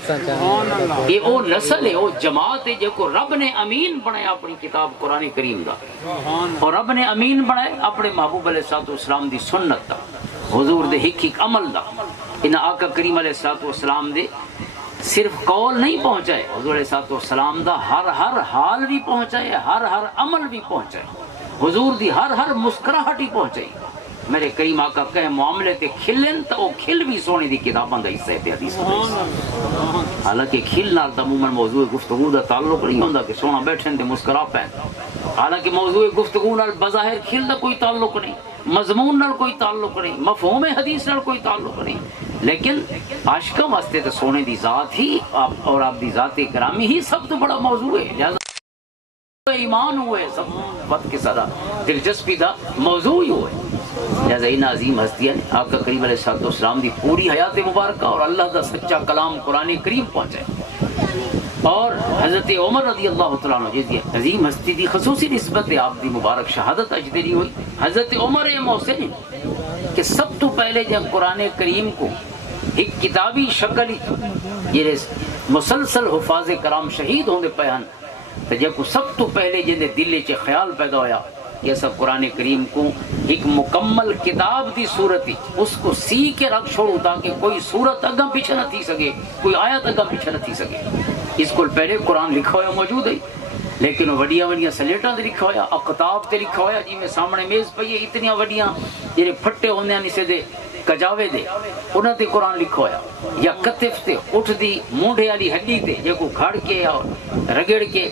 یہ او نسل ہے، او جماعت ہے جے کو رب نے امین بنایا اپنی کتاب قرآن کریم دا، اور رب نے امین بنایا اپنے محبوب علیہ السلام دی سنت دا، حضور دے ہک ہک عمل دا۔ انہاں آقا کریم علیہ السلام دے صرف قول نہیں پہنچائے، حضور علیہ السلام دا ہر حال بھی پہنچائے، ہر عمل بھی پہنچائے، حضور دی ہر مسکراہٹ ہی پہنچائی۔ میرے کریم آقا کہے معاملے تے کھلن تو وہ کھل بھی سونے دی کتاباں دا حصہ ہے حدیث میں۔ حالانکہ کھل نال عموماً موضوع گفتگو دا تعلق نہیں ہوندا کہ سونا بیٹھن تے مسکرا پین، حالانکہ موضوع گفتگو نال بظاہر کھل دا کوئی تعلق نہیں، مضمون نال کوئی تعلق نہیں، مفہوم حدیث نال کوئی تعلق نہیں، لیکن عاشقاں واسطے تو سونے دی ذات ہی اور آپ دی ذات گرامی ہی سب تو بڑا موضوع ہے، لہذا ایمان ہوئے سب وقت کے سارا دلچسپی دا موضوع ہی ہوئے۔ لہذا ان عظیم ہستیاں آقا کریم علیہ السلام دی پوری حیات مبارکہ اور اللہ دا سچا کلام قرآن کریم پہنچائے، اور حضرت عمر رضی اللہ تعالیٰ عنہ جیسی عظیم ہستی دی خصوصی نسبت آپ دی مبارک شہادت اج دی ہوئی حضرت عمر محسن کہ سب تو پہلے جب قرآن کریم کو ایک کتابی شکل جڑے مسلسل حفاظ کرام شہید ہوندے پے ہن تو جب سب تو پہلے جن دل چ خیال پیدا ہویا یہ سب قرآن کریم کو ایک مکمل کتاب دی صورت اس کو سی کے رکھ چھوڑو تاکہ کوئی صورت اگا پیچھے نہ تھی سکے، کوئی آیت اگا پیچھے نہ تھی سکے۔ اس کو پہلے قرآن لکھا ہوا موجود ہے لیکن وڈیاں وڈیاں سلیٹاں تے لکھا ہوا، اقتاب تے لکھا ہوا، جی میں سامنے میز پئی ہے اتنی وڈیاں جڑے پھٹے ہوندے ہیں اسے دے کجاوے دے انہاں تے قرآن لکھا ہوا، یا کتف تے اٹھ دی مونڈے والی ہڈی تے جے کو گھڑ کے یا رگڑ کے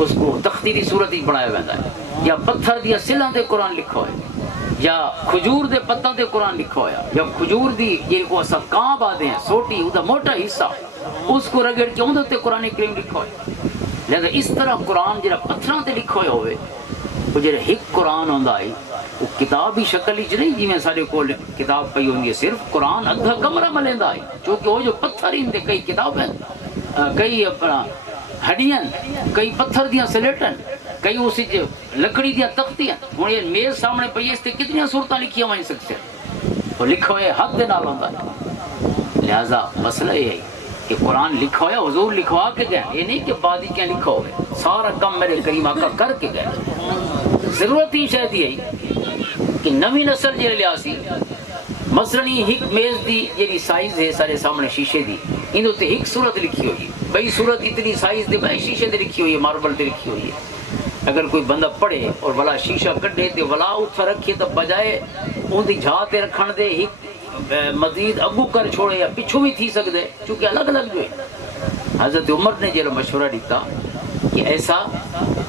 اس کو تختی دی صورت ہی بنایا ویندا ہے، یا پتھر دیا سلاں تے قرآن لکھا ہوا ہے، یا کھجور دے پتاں تے قرآن لکھا ہوا، یا کھجور دی جے کو اساں کانب آدے ہیں سوٹی او دا موٹا حصہ اس کو رگڑ کے اندر تے قرآن کریم لکھا ہے۔ لہذا اس طرح قرآن جڑا پتھراں تے لکھا ہوا ہوئے وہ جڑا ایک قرآن ہوندا ہے وہ کتابی شکل وچ نہیں جویں سارے کول کتاب پئی ہوندی ہے، صرف قرآن ادھا کمرہ ملیندا ہے کیونکہ وہ جو پتھر ہندے کئی کتابیں کئی اپنا ہڈیاں کئی پتھر دیاں سلیٹاں کئی اس لکڑی دیاں تختیاں ہن یہ میز سامنے پئی اس تے کتنی صورتاں لکھیاں ہوئی سکتے وہ لکھا ہوا حد دے نال ہوندا ہے۔ لہذا مسئلہ یہ ہے کہ قرآن لکھا ہوا حضور لکھوا کے گئے، یہ نہیں کہ بعد کیا لکھا ہوئے، سارا کام میرے کریم آقا کر کے گئے۔ ضرورت ہی شاید یہ کہ نوی نسل جڑے لیا سی مثلا ایک میز دی جڑی سائز ہے سارے سامنے شیشے دی ان تے ایک صورت لکھی ہوئی، بئی صورت اتنی سائز دے بھائی شیشے تے لکھی ہوئی ہے، ماربل تے لکھی ہوئی ہے۔ اگر کوئی بندہ پڑھے اور ولا شیشہ کڈے تے ولا اتھا رکھے تو بجائے ان دی جھا تے رکھن دے ایک مزید اگو کر چھوڑے یا پچھو بھی تھی سکتے چونکہ الگ الگ جو ہے۔ حضرت عمر نے جو مشورہ دیتا کہ ایسا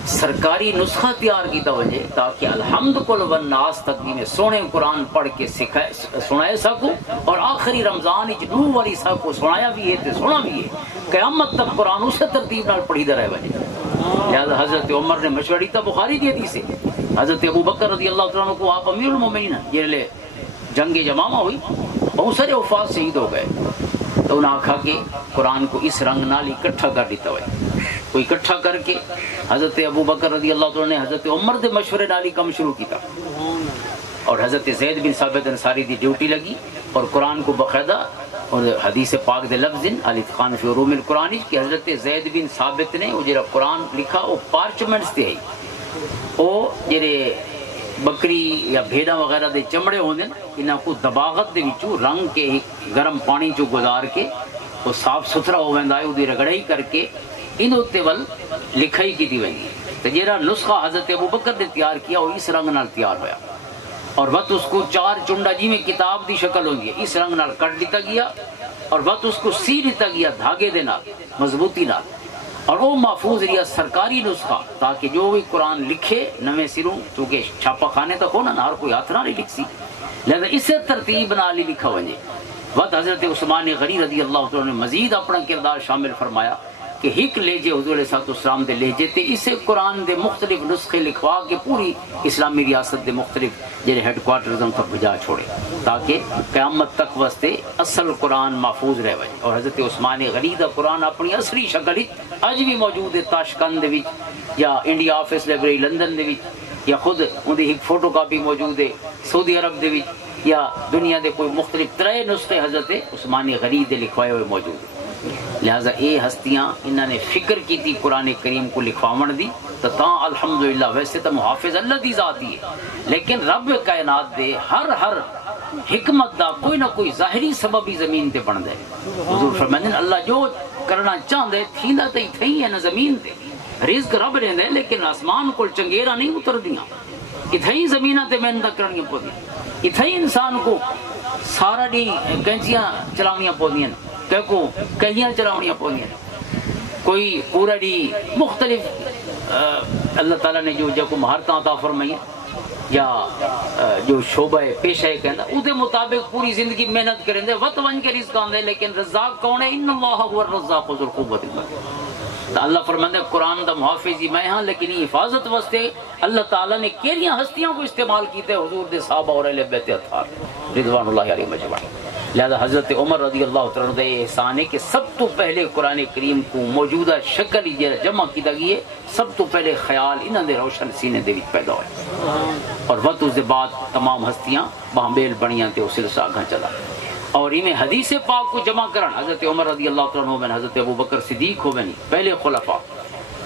سرکاری نسخہ تیار کیتا وجے تاکہ الحمد کل والناس تک میں سونے قرآن پڑھ کے سنائے سکو اور آخری رمضان نور والی سکو سنایا بھی ہے تے سنا بھی ہے، قیامت تک قرآن اسے ترتیب نال پڑھی دا رہے وجے۔ لہذا حضرت عمر نے مشورہ دیتا بخاری دی حدیث ہے، حضرت ابو بکر رضی اللہ عنہ کو آپ امیر المومنین جلے جنگ جمامہ ہوئی بہت سارے وفات شہید ہو گئے تو انہوں نے آکھا کہ قرآن کو اس رنگ نال اکٹھا کر دیتا ہوئے، کوئی اکٹھا کر کے حضرت ابو بکر رضی اللہ عنہ نے حضرت عمر دے مشورے نال ہی کم شروع کیتا اور حضرت زید بن ثابت انصاری دی ڈیوٹی لگی اور قرآن کو باقاعدہ اور حدیث پاک دے لفظ الاتقان فی علوم القرآن کہ حضرت زید بن ثابت نے وہ جڑا قرآن لکھا وہ پارچمنٹس تے ہے، وہ جڑے بکری یا بھیڑا وغیرہ دے چمڑے ہوندے انہاں کو دباغت دے وچوں رنگ کے گرم پانی چوں گزار کے وہ صاف ستھرا ہو ویندا ہے، اودی رگڑائی کر کے ان تے ول لکھائی کیتی ویندی ہے۔ تے جڑا نسخہ حضرت ابوبکر نے تیار کیا وہ اس رنگ نال تیار ہویا اور وقت اس کو چار چنڈا جی میں کتاب دی شکل ہوندی ہے اس رنگ نال کٹ دیتا گیا اور وقت اس کو سی دیتا گیا دھاگے دے نال مضبوطی نال اور وہ محفوظ رہا سرکاری نسخہ تاکہ جو بھی قرآن لکھے نویں سروں چونکہ چھاپا خانے تک ہونا نہ ہر کوئی ہاتھ نہ لکھ سی، لہذا اسے ترتیب نال ہی لکھا وجے۔ وقت حضرت عثمان غنی رضی اللہ عنہ نے مزید اپنا کردار شامل فرمایا کہ ہک لہجے حضور علیہ السلام دے لہجے تے اسے قرآن دے مختلف نسخے لکھوا کے پوری اسلامی ریاست دے مختلف جڑے ہیڈ کوارٹرز تک بھجا چھوڑے تاکہ قیامت تک واسطے اصل قرآن محفوظ رہے وجے۔ اور حضرت عثمان غنی دا قرآن اپنی اصلی شکل اج بھی موجود ہے تاشقند دے وچ یا انڈیا آفس لائبریری لندن دے وچ یا خود ان دی ایک فوٹو کاپی موجود ہے سعودی عرب دے وچ یا دنیا دے کوئی مختلف ترے نسخے حضرت عثمان غنی دے لکھوائے ہوئے موجود ہیں۔ لہذا اے ہستیاں انہوں نے فکر کی تھی قرآن کریم کو لکھواون دی تو تاں الحمدللہ ویسے تو محافظ اللہ دی ذاتی ہے لیکن رب کائنات دے ہر حکمت دا کوئی نہ کوئی ظاہری سبب ہی زمین تے بن دے۔ حضور فرماتے ہیں اللہ جو کرنا چاہندے تھیندا تے تھئی ہے نہ زمین تے، رزق رب دیندے لیکن آسمان کول چنگیرا نہیں اتردیاں، اتھئی زمیناں تے محنت کرنی پوندی، اتھئی انسان کو سارا دی کینچیاں چلاونیاں پوندیاں کو کہیاں چلاونیاں پوندیاں، کوئی پورا دی مختلف اللہ تعالیٰ نے جو کو مہارتاں عطا فرمائی یا جو شعبہ پیشہ ہے کہندا او دے مطابق پوری زندگی محنت کریں دے وقت ون کے رزق آندے لیکن رزاق کون ہے؟ ان اللہ هو الرزاق ذو القوۃ المتین۔ تو اللہ فرماتا ہے قرآن دا محافظ ہی میں ہاں لیکن یہ حفاظت واسطے اللہ تعالیٰ نے کیڑیاں ہستیاں کو استعمال کیتے حضور دے صحابہ اور اہل بیت اطہار رضوان اللہ علیہم اجمعین۔ لہذا حضرت عمر رضی اللہ تعالیٰ عنہ یہ احسان ہے کہ سب تو پہلے قرآن کریم کو موجودہ شکل ہی جمع کیتا گئی ہے، سب تو پہلے خیال انہاں دے روشن سینے دے وچ پیدا ہوئے، اور وقت اس دے بعد تمام ہستیاں بہمیل بنیاں تے وہ سلسلہ آگاں چلا، اور انہیں حدیث پاک کو جمع کرن حضرت عمر رضی اللہ تعالیٰ عنہ، حضرت ابو بکر صدیق ہو بنی پہلے خلفاء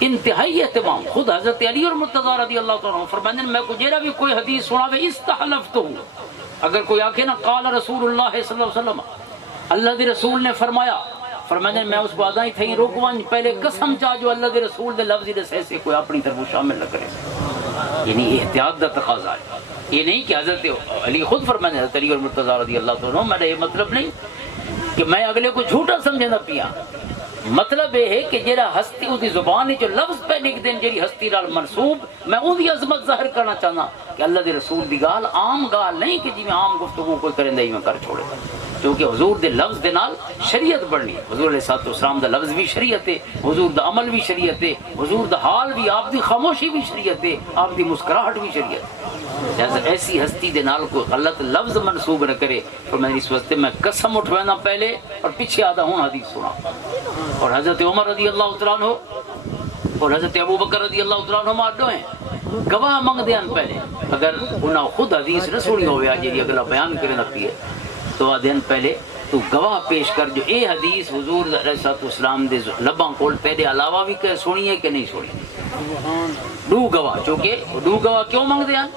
انتہائی اہتمام، خود حضرت علی اور مرتضیٰ رضی اللہ تعالیٰ عنہ فرماتے ہیں میں کو جیرا بھی کوئی حدیث سناوے استحلفت ہوں، اگر کوئی آکے نا قال رسول اللہ صلی اللہ علیہ وسلم اللہ دے رسول نے فرمایا، فرماتے میں اس کو آدھائی تھیں روکوان پہلے قسم چاہ جو اللہ دے رسول دے لفظی دے سے کوئی اپنی طرف شامل نہ کرے، یعنی احتیاط دا تقاضا ہے، یہ نہیں کہ حضرت علی خود فرماتے حضرت علی اور مرتضیٰ رضی اللہ تعالیٰ عنہ، میرا یہ مطلب نہیں کہ میں اگلے کو جھوٹا سمجھے نہ پیا، مطلب یہ ہے کہ جیڑا ہستی اس دی زبان جو لفظ پہ لکھ دیں جیڑی ہستی نال منسوب میں ان دی عظمت ظاہر کرنا چاہنا کہ اللہ دے رسول دی گال عام گال نہیں کہ جی میں عام گفتگو کوئی کریں دے میں کر چھوڑے، کیونکہ حضور دے لفظ دے نال شریعت بڑھنی، حضور علیہ الصلوۃ والسلام دا لفظ بھی شریعت ہے، حضور دا عمل بھی شریعت ہے، حضور دا حال بھی، آپ دی خاموشی بھی شریعت ہے، آپ دی مسکراہٹ بھی شریعت ہے، جیسے ایسی ہستی دے نال کوئی غلط لفظ منسوب نہ کرے، تو میں اس واسطے میں قسم اٹھوانا پہلے اور پیچھے آدھا ہوں حدیث سنا، اور حضرت عمر رضی اللہ تعالیٰ عنہ اور حضرت ابو بکر رضی اللہ تعالیٰ عنہ ماڈو ہیں گواہ منگ دیان پہلے، اگر انہاں خود حدیث نہ سنی ہویا جی اگلا بیان کرے نہ پیے تو آدھین پہلے تو گواہ پیش کر جو اے حدیث حضور علیہ الصلوۃ والسلام دے لباں کول پہلے علاوہ بھی کہ سنی ہے کہ نہیں سنی، دو گواہ، چونکہ دو گواہ کیوں منگ دیان؟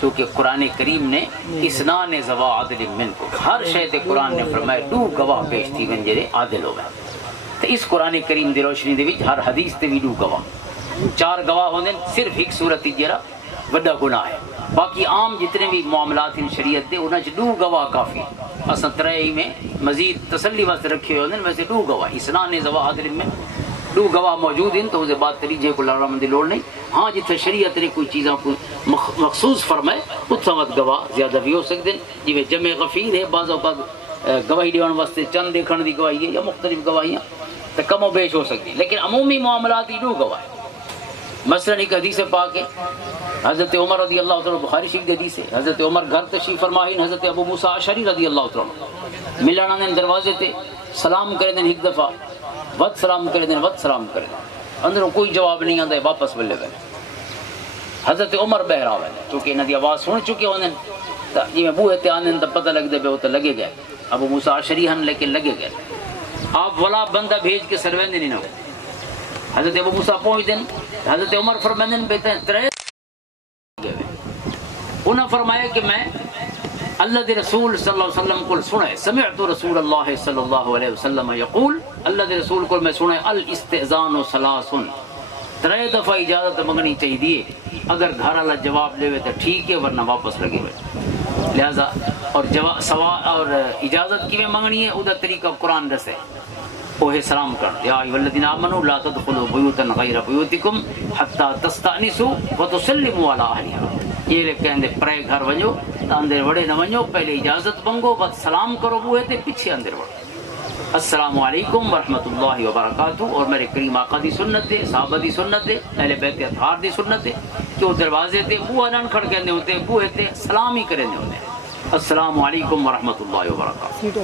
چونکہ قرآن کریم نے اسنان ذوا عدل منکم، ہر شے تے قرآن نے فرمایا دو گواہ پیش تھی ون جڑے عادل ہو گئے، تو اس قرآن کریم دی روشنی دے وچ ہر حدیث تے بھی دو گواہ، چار گواہ ہوندے صرف ایک صورت جڑا وڈا گناہ ہے، باقی عام جتنے بھی معاملات ان شریعت دے انہاں چ دو گواہ کافی، اساں ترے میں مزید تسلی واسطے رکھے ہوندے ویسے دو گواہ اسنان ذوا عدل میں دو گواہ موجود ہیں، تو اس بعد تریجے کو لڑا مندی لوڑ نہیں، ہاں جتنے شریعت نے کوئی چیزاں کو مخصوص فرمائے اتنا وقت گواہ زیادہ بھی ہو سکتے ہیں، جی میں جمع غفیر ہے بعض اوقات گواہی دیوان واسطے چند دیکھنے دی گواہی ہے یا مختلف گواہیاں تو کم و بیش ہو سکتی، لیکن عمومی معاملات ہی دو گواہ ہیں۔ مثلا ایک حدیث پاک ہے حضرت عمر رضی اللہ تعالیٰ بخاری شریف کی حدیث ہے، حضرت عمر گھر تشریف فرمائیں حضرت ابو موسیٰ اشعری رضی اللہ تعالیٰ ملانا نے دروازے تے سلام کرے دیں ایک دفعہ ود سلام کرے دیں ود سلام کرے دیں، اندروں کوئی جواب نہیں آتا واپس بلے گئے، حضرت عمر بہراو ہے چونکہ انہوں دی آواز سن چکے ہونے جی میں بوہے تے آنے تو پتہ لگ دے وہ تو لگے گئے، ابو موسیٰ اشعری ہن لیکن لگے گئے، آپ ولا بندہ بھیج کے سرویندے نہیں ہوئے، حضرت ابو موسیٰ پہنچ دیں حضرت عمر فرمائیں بیتے ترے انہوں نے فرمایا کہ میں اللہ دے رسول صلی اللہ علیہ وسلم کو سنے سمعت رسول اللہ صلی اللہ علیہ وسلم یقول، اللہ دے رسول کو میں سنے الاستئذان ثلاث، ترے دفعہ اجازت منگنی چاہیے، اگر گھر والا جواب لے تو ٹھیک ہے ورنہ واپس لگے ہوئے، لہذا اور سوال اور اجازت کی میں منگنی ہے ادھر طریقہ قرآن رسے اوہ سلام کر یا ایھا الذین آمنوا لا تدخلوا بیوتا غیر بیوتکم حتی تستأنسوا وتسلموا علی اہلہا، یہ کہندے پرے گھر ونجو اندر وڑے نہ ونجو پہلے اجازت منگو بعد سلام کرو بوئے تے پیچھے اندر وڑو، السلام علیکم ورحمۃ اللہ وبرکاتہ، اور میرے کریم آقا دی سنت ہے، صحابہ دی سنت ہے، اہل بیت اطہار دی سنت ہے کہ وہ دروازے تے بوہا نہ کھڑکندے ہوتے بوئے تے سلام ہی کرندے ہوتے، السلام علیکم ورحمۃ اللہ وبرکاتہ،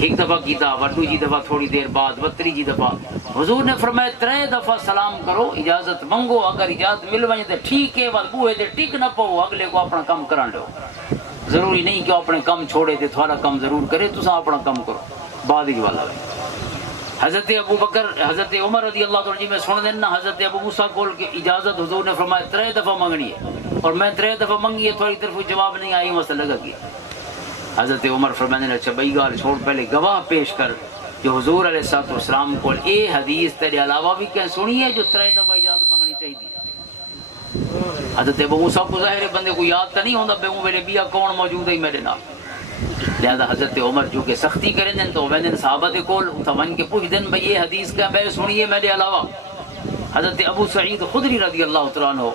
ایک دفعہ کیتا وڈو جی دفعہ تھوڑی دیر بعد بتری جی دفعہ، حضور نے فرمایا ترے دفعہ سلام کرو اجازت منگو، اگر اجازت مل وجے تو ٹھیک ہے، بوئے تے ٹک نہ پو اگلے کو اپنا کام کرن لو، ضروری نہیں کہ اپنے کام چھوڑے تے تھوڑا کام ضرور کرے، تسا اپنا کام کرو بعد ہی والا ہے۔ حضرت ابو بکر حضرت عمر رضی اللہ عنہ جی میں سن دینا حضرت ابو موسیٰ کول کہ اجازت حضور نے فرمایا ترے دفعہ منگنی ہے، اور میں ترے دفعہ منگی ہے تھوڑی طرف جواب نہیں آئی مسئلہ لگا گیا، حضرت عمر فرمانے اچھا بھائی گال چھوڑ پہلے گواہ پیش کر جو حضور علیہ الصلوۃ والسلام کو اے حدیث تیرے علاوہ بھی کہیں سنی ہے جو ترے دفعہ اجازت منگنی چاہیے، حضرت ابو موسیٰ کو ظاہر بندے کو یاد تو نہیں ہوتا بے میرے بیا کون موجود ہے میرے نام، لہذا حضرت عمر جو کہ سختی کریں دیں تو ویندن صحابہ دے کول اتھا ون کے پوچھ دیں بھئی یہ حدیث کا میں سنیے میرے علاوہ، حضرت ابو سعید خدری رضی اللہ تعالیٰ عنہ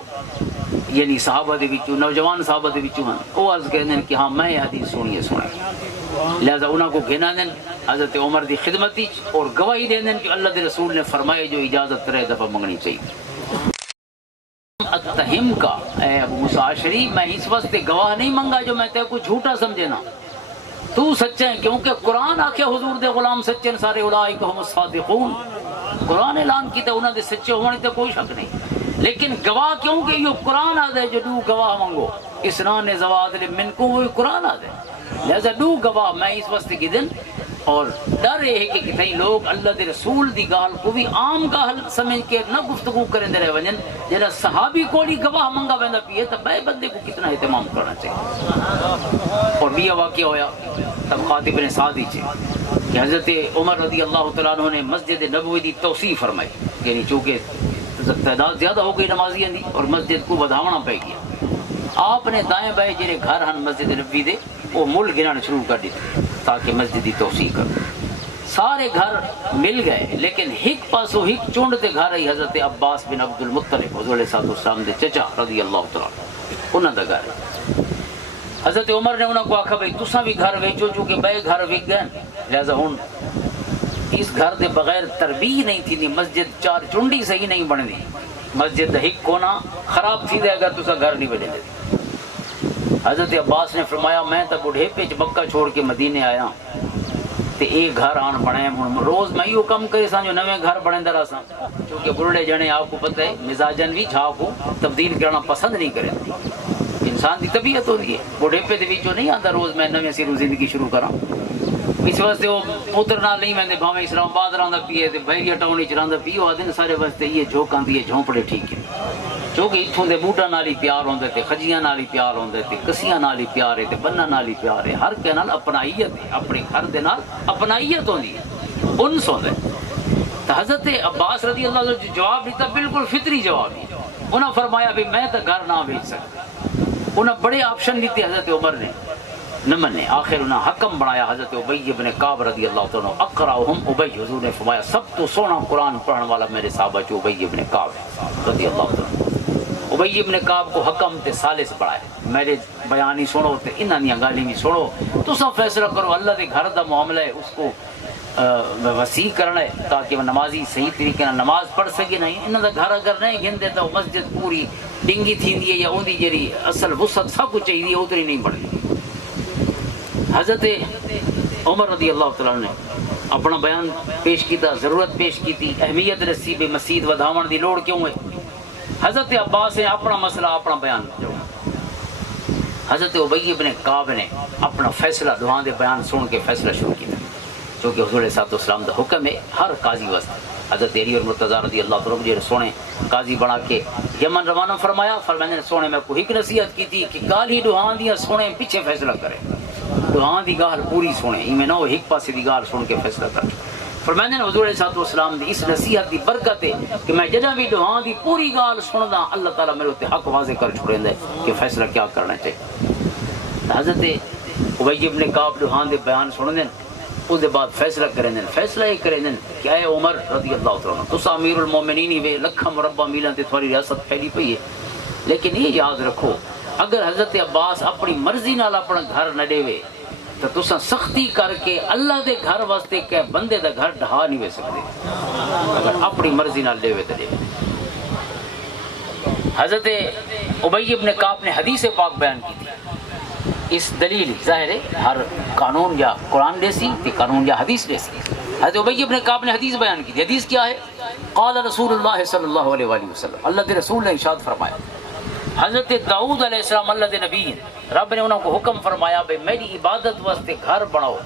یعنی صحابہ دے وچوں نوجوان صحابہ دے وچوں ہیں وہ عرض کریں دیں کہ ہاں میں یہ حدیث سنیے سنیں، لہذا انہوں کو گھنا دیں حضرت عمر دی خدمتی اور گواہی دیں دیں کہ اللہ دے رسول نے فرمائے جو اجازت ترے دفعہ منگنی چاہیے۔ اتہم کا اے ابو موسیٰ اشعری میں اس واسطے گواہ نہیں منگا جو میں تے کو جھوٹا سمجھے نا، تو سچا ہے، کیونکہ قرآن آکھے حضور دے غلام سچے ہیں سارے، اولئک هم الصادقون، قرآن اعلان کیتا انہاں دے سچے ہونے تے کوئی شک نہیں، لیکن گواہ کیوں کہ یہ قرآن آ دے جو دو گواہ منگو اسنان زواد منکم، وہ قرآن آ دے، لہذا دو گواہ میں اس واسطے کی دن، اور ڈر یہ ہے کہ کتنے لوگ اللہ دے رسول دی گال کو بھی عام گال سمجھ کے نہ گفتگو کریں دے رہے ونجن، جنہاں صحابی کوڑی گواہ منگا ویندا پیے تو بے بندے کو کتنا اہتمام کرنا چاہیے۔ اور بھی واقعہ ہویا طبقات ابن سعدی چھے کہ حضرت عمر رضی اللہ تعالیٰ عنہ نے مسجد نبوی دی توسیع فرمائی، یعنی چونکہ تعداد زیادہ ہو گئی نمازیاں دی اور مسجد کو بدھاونا پہ گیا، آپ نے دائیں بائیں جنہیں گھر ہن مسجد نبوی دے وہ مل گرانا شروع کر دیتے تاکہ مسجد دی توسیع کر، سارے گھر مل گئے، لیکن ہک پاسو ہک چونڈ تے گھر آئی حضرت عباس بن عبد المطلب حضور علیہ السلام دے چچا رضی اللہ تعالیٰ انہاں دا گھر۔ حضرت عمر نے انہوں کو آکھا بھئی تساں بھی گھر ویچو چونکہ بے گھر وک گئے، لہذا ہن اس گھر دے بغیر تربیح نہیں تھی، مسجد چار چنڈی صحیح نہیں بن دی، مسجد ہک کونا خراب تھی دے اگر تساں گھر نہیں بنے دے۔ حضرت عباس نے فرمایا میں تو بڑھے پہ مکہ چھوڑ کے مدینے آیا تے ایک گھر آن بنے، روز میں یہ کم کرے سان جو نویں گھر بنے درا سا، کیونکہ بڑھڑے جنے آپ کو پتہ ہے مزاجن بھی چھا کو تبدیل کرنا پسند نہیں کرے، انسان دی طبیعت ہوتی ہے، بڑھے پہ دے وچوں نہیں آتا روز میں نویں سروں زندگی شروع کراں، اس واسطے وہ پتر نہ نہیں میں بھاویں اسلام آباد رہندا پیے تے بحریہ ٹاؤن وچ رہندا پیے، وہ آدھے سارے واسطے یہ جھوک آندی ہے جھونپڑے ٹھیک ہے، کیونکہ اتھوں دے بوٹاں نال ہی پیار ہوندے تے خجیاں نال ہی پیار ہوندے تے کسیاں نال ہی پیار ہے تے بناں نال ہی پیار ہے، ہر کے نال اپنائیت ہے، اپنے گھر دے نال اپنائیت ہوندی ہے، انس ہوندا ہے۔ تو حضرت عباس رضی اللہ عنہ جو جواب دیتا بالکل فطری جواب ہے، انہاں فرمایا بھی میں تو گھر نہ بیچ سکتا، انہاں بڑے آپشن دیتے حضرت عمر نے نہ منے، آخر انہاں حکم بنایا حضرت ابی ابن کعب رضی اللہ تعالیٰ عنہ، اقرأہم ابی، حضور نے فرمایا سب تو سونا قرآن پڑھنے والا میرے صحابہ جو ابی ابن کعب رضی اللہ تعالیٰ عنہ، ابی ابن کعب کو حکم تے ثالث بڑھایا، میرے بیانی سنو تے انہاں دیاں گالیاں بھی سنو، تساں فیصلہ کرو، اللہ دے گھر دا معاملہ ہے اس کو وسیع کرنا ہے تاکہ وہ نمازی صحیح طریقے نال نماز پڑھ سکے، نہیں انہاں دا گھر اگر نہیں گھندے تو مسجد پوری ڈنگی تھیندی ہے یا اون دی جڑی اصل وسعت سب کچھ چاہیے اتری نہیں بڑھتی۔ حضرت عمر رضی اللہ تعالیٰ نے اپنا بیان پیش کیتا، ضرورت پیش کیتی، اہمیت رسی بھی مسجد ودھاون دی لوڑ کیوں ہے، حضرت عباس نے اپنا مسئلہ اپنا بیان کیا، حضرت ابی ابن کعب نے اپنا فیصلہ دعا دے بیان سن کے فیصلہ شروع کیا، کیونکہ حضور علیہ السلام دا حکم ہے ہر قاضی واسطے، حضرت علی اور مرتضیٰ رضی اللہ تعالیٰ جو سونے قاضی بنا کے یمن روانہ فرمایا، فرمایا سونے میں کو ایک نصیحت کی تھی کہ گال ہی دعا دیا سونے پیچھے فیصلہ کرے، دعا دی گال پوری سونے، میں نہ وہ ایک پاسے دی گال سن کے فیصلہ کر، فرمایا حضور علیہ السلام دی اس نصیحت دی برکت ہے کہ میں جدہ بھی دعا دی پوری گال سندا اللہ تعالیٰ میرے تے حق واضح کر چھوڑیں دے کہ فیصلہ کیا کرنا چاہیے۔ حضرت ابی ابن کعب دعا دے بیان سن دیں، اس دے بعد فیصلہ کریں دیں، فیصلہ یہ کریں دیں کہ اے عمر رضی اللہ تعالیٰ عنہ تسا امیر المومنین ہی وے لکھاں مربع میلاں تے تھوڑی ریاست پھیلی پئی ہے، لیکن یہ یاد رکھو اگر حضرت عباس اپنی مرضی نال اپنا گھر نہ دے تو تساں سختی کر کے اللہ دے گھر واسطے کہ بندے دا گھر ڈھا نہیں وے سکتے، اگر اپنی مرضی نال دے تو دے۔ حضرت ابی ابن کعب نے حدیث پاک بیان کی تھی، اس دلیل ظاہر ہے ہر قانون یا قرآن جیسی تے قانون یا حدیث جیسی، حضرت ابی ابن کعب نے حدیث بیان کی تھی، حدیث کیا ہے، قال رسول اللہ صلی اللہ علیہ وآلہ وسلم، اللہ کے رسول نے ارشاد فرمایا، حضرت داؤد علیہ السلام اللہ دے نبی رب نے انہوں کو حکم فرمایا بے میری عبادت واسطے گھر بناؤ،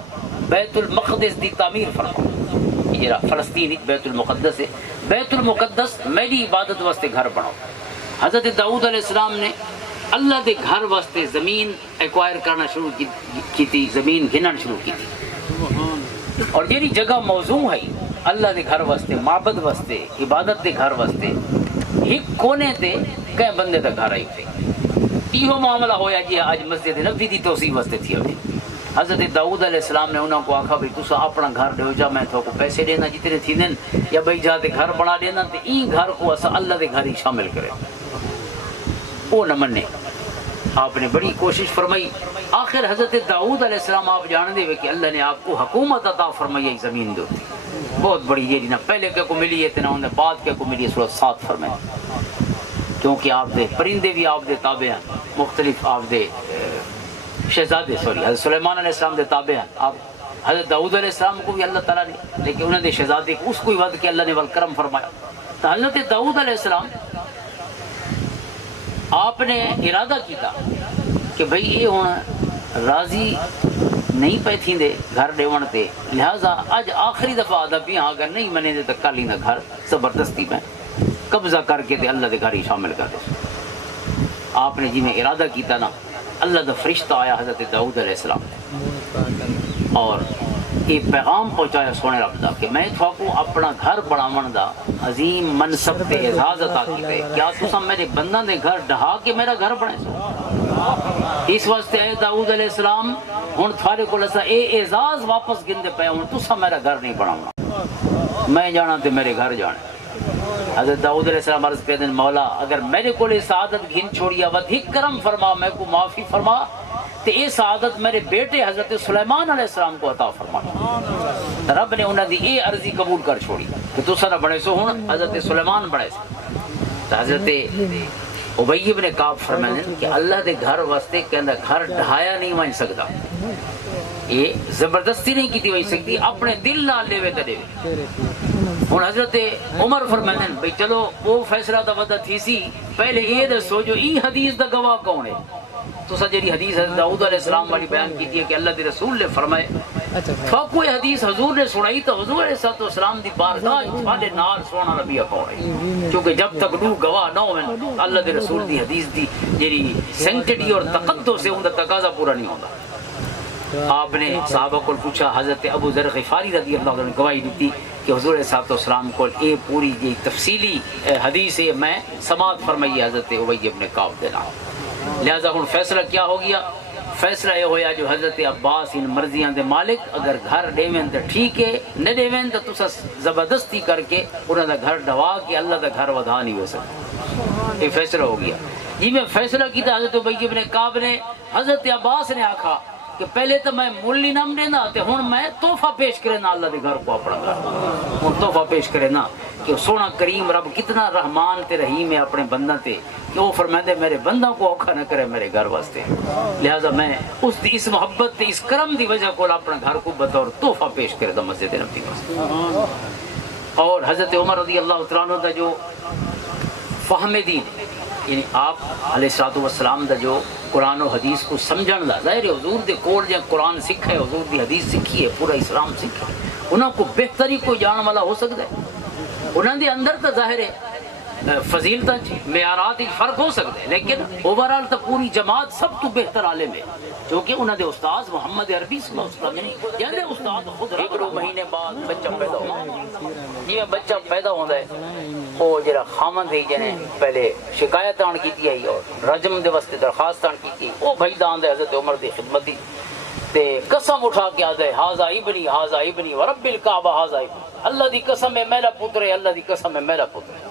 بیت المقدس دی تعمیر فرماؤ، یہ فلسطین بیت المقدس ہے، بیت المقدس میری عبادت واسطے گھر بناؤ۔ حضرت داؤد علیہ السلام نے اللہ دے گھر واسطے زمین ایکوائر کرنا شروع کی تھی، زمین گھنن شروع کی تھی، اور یہ جگہ موضوع ہے اللہ دے گھر واسطے، معبد واسطے، عبادت دے گھر واسطے، ایک کونے تے کئی بندے دا گھر آئی تھے، یہ معاملہ ہویا جی آج مسجد نبوی دی توسیع واسطے تھی ابھی۔ حضرت داؤد علیہ السلام نے انہوں کو آکھا بھئی تسا اپنا گھر دیو جا، میں تو کو پیسے دینا جتنے تھی دن یا بھئی جاتے گھر بنا دینا تے این گھر کو اسا اللہ دے گھر ہی شامل کرے، وہ نہ منے، آپ نے بڑی کوشش فرمائی، آخر حضرت داؤد علیہ السلام آپ جان دے کہ اللہ نے آپ کو حکومت عطا فرمائی زمین دے، بہت بڑی یہ نہ پہلے کے کو ملی ہے نہ انہیں بعد کے کو ملی ہے، سورۃ 7 فرمائے، کیونکہ آپ دے پرندے بھی آپ دے تابع ہیں، مختلف آپ دے شہزادے سوری حضرت سلیمان علیہ السلام دے تابع ہیں آپ حضرت داؤد علیہ السلام کو بھی اللہ تعالیٰ نے لیکن انہوں نے شہزادے کو اس کو ہی ود کے اللہ نے والکرم فرمایا تو حضرت داؤد علیہ السلام آپ نے ارادہ کیتا کہ بھئی یہ ہوں راضی نہیں پہ تھی دے گھر ڈیون تے لہذا اج آخری دفعہ آدھا بھی ہاں اگر نہیں منے دے تو کالی نہ گھر زبردستی میں قبضہ کر کے تے اللہ دے گھر ہی شامل کر دے آپ نے جی میں ارادہ کیتا نا اللہ دا فرشتہ آیا حضرت داؤد علیہ السلام اور یہ پیغام پہنچایا سونے رب دا کہ میں تھوکو اپنا گھر بڑھاون دا عظیم منصب تے اعزاز عطا کیتا ہے کیا تساں میرے بنداں دے گھر ڈھا کے میرا گھر بنے سو اس واسطے اے داؤد علیہ السلام ہن تھارے کول اسا اے اعزاز واپس گندے پے ہن تساں میرا گھر نہیں بناونا میں جانا تے میرے گھر جانا حضرت داؤد علیہ السلام عرض پہ دن مولا اگر میرے کو سعادت گھن چھوڑیا ودھک کرم فرما میں کو معافی فرما تو یہ سعادت میرے بیٹے حضرت سلیمان علیہ السلام کو عطا فرما رب نے انہوں نے یہ عرضی قبول کر چھوڑی کہ تو سارا بڑے سو ہوں حضرت سلیمان بڑے سے حضرت ابی بن کعب فرمائے کہ اللہ دے گھر واسطے کہندا گھر ڈھایا نہیں ون سکتا یہ زبردستی نہیں کی وج سکتی اپنے دل نال لے وے تے ہوں حضرت عمر فرمائے بھئی چلو وہ فیصلہ تو ودا تھی سی پہلے یہ دسو جو ای حدیث دا گواہ کون ہے تو سجری حدیث حضرت داؤد علیہ السلام والی بیان کی ہے کہ اللہ دے رسول نے فرمائے تو کوئی حدیث حضور نے سنائی تو حضور علیہ السلام دی بارگاہ سارے نال سونا نبی کون ہے کیونکہ جب تک دو گواہ نہ ہوں اللہ دے رسول دی حدیث دی جڑی سینکٹی اور تقدس سے ان دا تقاضا پورا نہیں ہوتا آپ نے صحابہ کو پوچھا حضرت ابو ذر غفاری رضی اللہ عنہ نے گواہی دیتی کہ حضور علیہ السلام کو یہ پوری یہ تفصیلی حدیث ہے میں سماعت فرمائی حضرت ابی بن کعب دے نام لہذا ہن فیصلہ کیا ہو گیا فیصلہ یہ ہویا جو حضرت عباس ان مرضیاں دے مالک اگر گھر ڈیوین تو ٹھیک ہے نہ ڈیوین تو تسا زبردستی کر کے انہاں دا گھر ڈھوا کے اللہ دا گھر ودھا نہیں ہو سکتا یہ فیصلہ ہو گیا جی میں فیصلہ کیتا حضرت ابی بن کعب نے حضرت عباس نے آکھا کہ پہلے تو میں ملی نام دینا تے ہن میں تحفہ پیش کرے نا اللہ دے گھر کو اپنا گھر ہن تحفہ پیش کرے نا کہ سونا کریم رب کتنا رحمان تے رحیم ہے اپنے بندہ تے کہ وہ فرمائے میرے بندہ کو اوکھا نہ کرے میرے گھر واسطے لہذا میں اس محبت تے اس کرم دی وجہ کو اپنا گھر کو بطور تحفہ پیش کرے دا مسجد نبوی واسطے اور حضرت عمر رضی اللہ تعالیٰ عنہ دا جو فہم دین یعنی آپ علیہ السلام دا جو قرآن و حدیث کو سمجھن دا ظاہر ہے حضور دے کول جا قرآن سکھے حضور دی حدیث سکھی ہے پورا اسلام سکھے انہوں کو بہتری کوئی جان والا ہو سکتا ہے انہوں دے اندر تو ظاہر ہے فضیلت معیارات فرق ہو سکتے ہیں لیکن اوورال تو پوری جماعت سب تو بہتر عالم ہے کیونکہ انہوں نے استاد محمد عربی صلی اللہ علیہ وسلم جاندے استاد خود ایک دو مہینے بعد بچہ پیدا ہوا جی بچہ پیدا ہوتا ہے وہ جڑا خامند ہے جنے پہلے شکایت آن کی ہے اور رجم دے واسطے درخواست آن کی وہ بھائی دان دے حضرت عمر دی خدمت دی تے قسم اٹھا کے آدھے ہاذا ابنی ورب الکعبہ ہاذا ابنی اللہ دی قسم ہے میرا پتر ہے اللہ دی قسم ہے میرا پتر ہے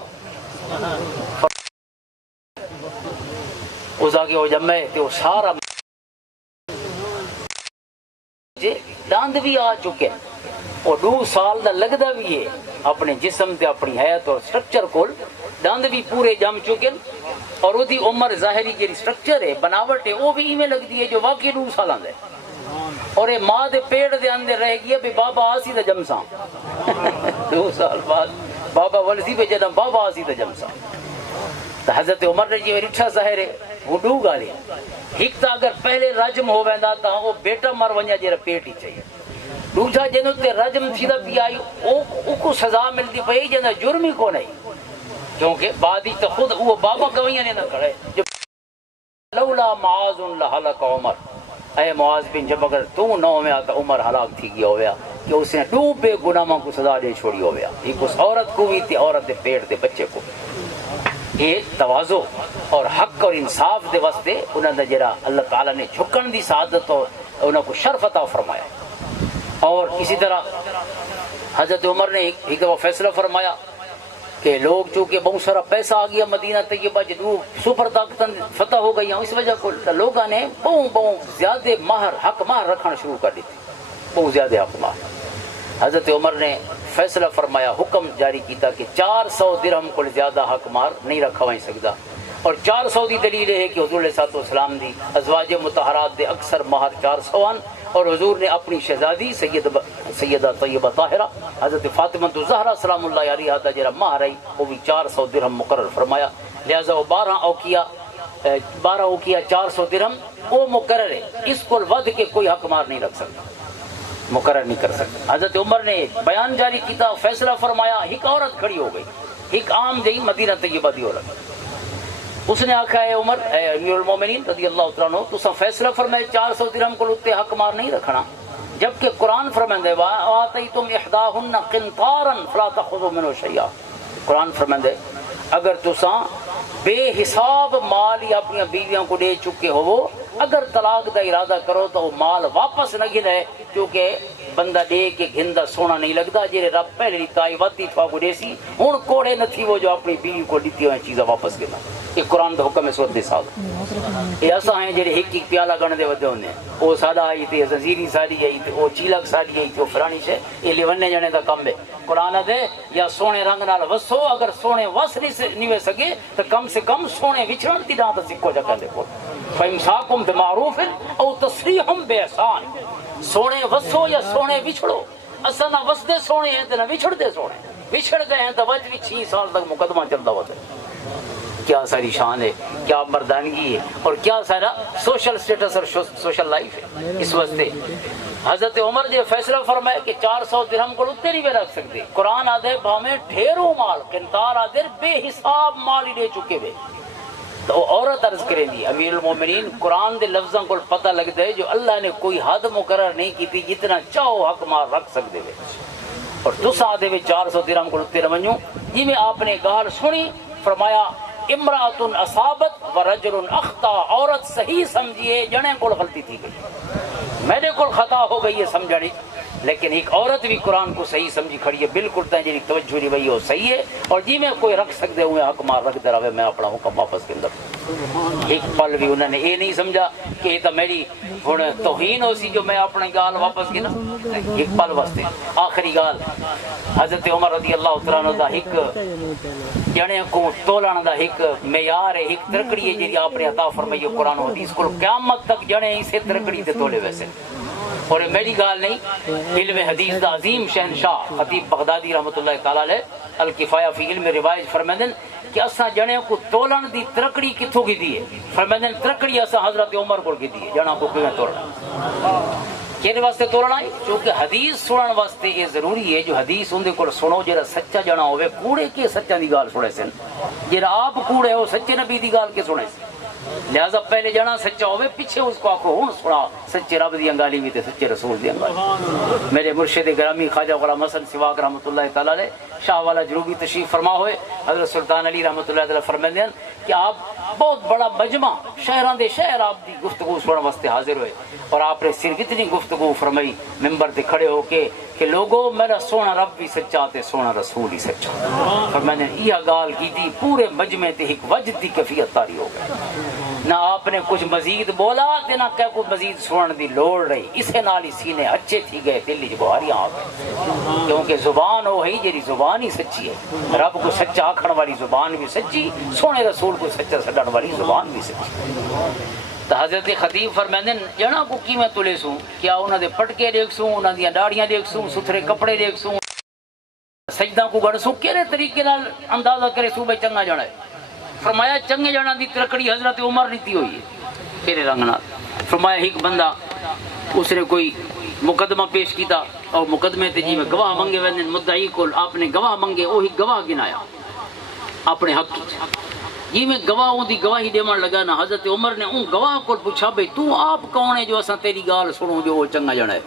اس آگے وہ جمعے تے وہ سارا داند بھی آ چکے اور 2 سال دا لگدا بھی ہے اپنے جسم تے اپنی حیات اور سٹرکچر کول داند بھی پورے جم چکے اور وہ دی عمر ظاہری جی سٹرکچر ہے بناوٹ ہے وہ بھی ایویں لگدی ہے جو واقعی 2 سالاں دے اور یہ ماں دے پیٹ دے اندر رہ گیا بھی بابا آسی دا جمساں 2 سال بعد بابا ولسی پہ جدم بابا آسی دا جمساں تو حضرت عمر نے جی رٹھا ظاہر ہے وہ 2 گالی ایک تا اگر پہلے رجم ہو ویندا تا وہ بیٹا مر ونجا جیرا پیٹ ہی چاہیے دوسرا جنوں تے رجم تھی دا پی آئی او کو سزا ملتی پئی جنہ جرم ہی کو نہیں کیونکہ بعد ہی تو خود وہ بابا گویاں نے نہ کھڑے لولا معاذ لہلک عمر اے معاذ بن جب اگر تو نہ میں آتا عمر ہلاک تھی گیا ہویا کہ اس نے 2 بے گناہوں کو سزا دے چھوڑی ہویا ایک اس عورت کو بھی تھی عورت دے پیٹ دے بچے کو یہ تواضع اور حق اور انصاف دے واسطے انہوں نے جرا اللہ تعالیٰ نے جھکن دی سعادت اور انہوں کو شرف عطا فرمایا اور اسی طرح حضرت عمر نے ایک دفعہ فیصلہ فرمایا کہ لوگ چونکہ بہت سارا پیسہ آ گیا مدینہ طیبہ جدو سپر طاقتاں فتح ہو گئی اس وجہ کو لوگوں نے بہت زیادہ حق مہر رکھنا شروع کر دیتی بہت زیادہ حق مہر حضرت عمر نے فیصلہ فرمایا حکم جاری کیتا کہ 400 درہم کو زیادہ حق مہر نہیں رکھا وہیں سکتا اور 400 دی دلیل ہے کہ حضور علیہ الصلوۃ والسلام دی ازواج مطہرات دے اکثر مہر 400 آن، اور حضور نے اپنی شہزادی سیدہ طیبہ طاہرہ حضرت فاطمہ الزہرا سلام اللہ علیہا دا جڑا مہر ہے وہ بھی 400 درہم مقرر فرمایا، لہذا وہ 12 اوقیہ 400 درہم وہ مقرر ہے، اس کو ود کے کوئی حق مار نہیں رکھ سکتا، مقرر نہیں کر سکتا۔ حضرت عمر نے بیان جاری کیتا، فیصلہ فرمایا، ایک عورت کھڑی ہو گئی، ایک عام جئی مدینہ طیبہ دی عورت، اس نے آکھا ہے عمر اے امیر المومنین رضی اللہ تعالیٰ عنہ، تساں فیصلہ فرمائے 400 درہم کو لتے حق مار نہیں رکھنا، جبکہ قرآن فرمائے وَآتَيْتُمْ إِحْدَاهُنَّ قِنْطَارًا فَلَا تَأْخُذُوا مِنْهُ شَيْئًا، قرآن فرمائے اگر تساں بے حساب مال یا اپنی بیویوں کو دے چکے ہو، اگر طلاق دا ارادہ کرو تو وہ مال واپس نہ گھنے، کیونکہ بندہ دے کے گھندا سونا نہیں لگتا، جیرے رب پہلے تائی واتی تھوا کو دے سی، ہن کوڑے نہ تھی وہ جو اپنی بیوی کو دیتی ہوئے چیزیں واپس گھنا، یہ قرآن دا حکم ہے سورۃ النساء۔ یہ ایسا ہیں جڑے ایک پیالہ گن دے ودے ہوندے او سادہ آئی تے زنجیری ساڑی آئی تے او چیلک ساڑی آئی تے او فرانی شے، یہ لیونے جنے دا کم ہے۔ قرآن دے یا سونے رنگ نال وسو، اگر سونے وس نہیں وے سکے تو کم سے کم سونے وچھڑن دی داں تے سکو جا کندے کو فَإِمْسَاكُمْ بِمَعْرُوفٍ أَوْ تَسْرِيحٌ بِإِحْسَانٍ، سونے وسو یا سونے وچھڑو، اصل نہ وسدے سونے ہیں تے نہ وچھڑدے سونے، وچھڑ گئے ہیں تو وج بھی 6 سال تک مقدمہ چلتا ہوتا ہے۔ کیا ساری شان ہے، کیا مردانگی ہے، اور کیا سارا سوشل سٹیٹس اور سوشل لائف ہے۔ اس واسطے حضرت عمر نے فیصلہ فرمایا کہ 400 درہم کو اتنے نہیں رکھ سکتے، قرآن آدھے بھامے ڈھیروں مال، قنطار آدھے بے حساب مال ہی دے چکے ہوئے، تو عورت عرض کریں دی امیر المومنین قرآن دے لفظوں کو پتہ لگتا ہے جو اللہ نے کوئی حد مقرر نہیں کی تھی، جتنا چاہو حق مار رکھ سکتے ہوئے، اور تس آدھے میں 400 درہم کو اتنے رونجوں، جی میں آپ نے گال سنی، فرمایا امرأۃ اصابت ورجل اخطا، عورت صحیح سمجھیے جنے کو غلطی تھی گئی، میرے کو خطا ہو گئی ہے سمجھنی، لیکن ایک عورت بھی قرآن کو صحیح سمجھی کھڑی ہے، بالکل تین جی توجہ نہیں وہی ہو صحیح ہے، اور جی میں کوئی رکھ سکتے ہوئے حق مار رکھ دے رہے، میں اپنا حکم واپس کے اندر ایک پل بھی انہوں نے یہ نہیں سمجھا کہ یہ تو میری ہوں توہین ہو سی جو میں اپنی گال واپس کی نا، ایک پل واسطے۔ آخری گال حضرت عمر رضی اللہ تعالیٰ عنہ دا ایک جنے کو تولن دا ایک معیار ہے، ایک ترکڑی ہے جی آپ نے عطا فرمائی ہے قرآن و حدیث کو، قیامت تک جنے اسے ترکڑی تے تولے ویسے، اور میری گال نہیں، علم حدیث دا عظیم شہنشاہ خطیب بغدادی رحمۃ اللہ تعالیٰ علیہ الکفایہ فی علم روایت فرمائیں کہ اساں جنے کو تولن دی ترکڑی کتھوں کی دی ہے، فرمائیں ترکڑی اساں حضرت عمر کو کی دی ہے، جنا کو کیوں تولنا، کہنے واسطے تولنا ہے کیونکہ حدیث سنن واسطے یہ ضروری ہے جو حدیث اندے کو سنو جڑا سچا جنا ہوئے، کوڑے کے سچا دی گال سنے سن، جڑا آپ کوڑے ہو سچے نبی دی گال کے سنے سن، لہذا پہلے جانا سچا ہوئے، پیچھے اس کو آکھو ہون سنا سچے رب دی انگالی بھی تے سچے رسول دی انگالی۔ میرے مرشد گرامی خواجہ غلام حسن سواگ رحمۃ اللہ تعالیٰ علیہ شاہ والا جنوبی تشریف فرما ہوئے، حضرت سلطان علی رحمۃ اللہ تعالیٰ فرماتے ہیں کہ آپ بہت بڑا مجمع شہران دے شہر آپ دی گفتگو سننے واسطے حاضر ہوئے، اور آپ نے صرف اتنی گفتگو فرمائی ممبر تے کھڑے ہو کے کہ لوگوں میرا سونا رب بھی سچا تے سونا رسول ہی سچا، اور میں نے یہ گال کی تھی پورے مجمع تے ایک وجد دی کیفیت تاری ہو گئی، نہ آپ نے کچھ مزید بولا تے نہ کہ کوئی مزید سنن دی لوڑ رہی، اسے نال ہی سینے اچھے تھی گئے، دل وچ بہاریاں آ گئی، کیونکہ زبان وہ ہے جی زبان ہی سچی ہے، رب کو سچا آکھن والی زبان بھی سچی، سونے رسول کو سچا سڈن والی زبان بھی سچی۔ تو حضرت خطیب فرمائیں جنا کو کی میں تلے سوں، کیا انہوں نے پٹکے دیکھ سوں، انہوں نے داڑیاں دیکھ سوں، ستھرے کپڑے دیکھ سوں، سجدہ کو گڑ سوں، کہڑے طریقے نال اندازہ کرے سوں بھائی چنگا جانا ہے، فرمایا چنگے جانا دی ترکڑی حضرت عمر نیتی ہوئی ہے کہڑے رنگ نال، فرمایا ایک بندہ اس نے کوئی مقدمہ پیش کیتا اور مقدمے تے جی میں گواہ منگے ویندے، مدعی کو آپ نے گواہ منگے، وہی گواہ گنایا اپنے حق کی، جی میں گواہ دی گواہی دیون لگا نا، حضرت عمر نے ان گواہ کو پوچھا بھئی تو آپ کون ہے جو اساں تیری گال سنوں جو وہ چنگا جانا ہے،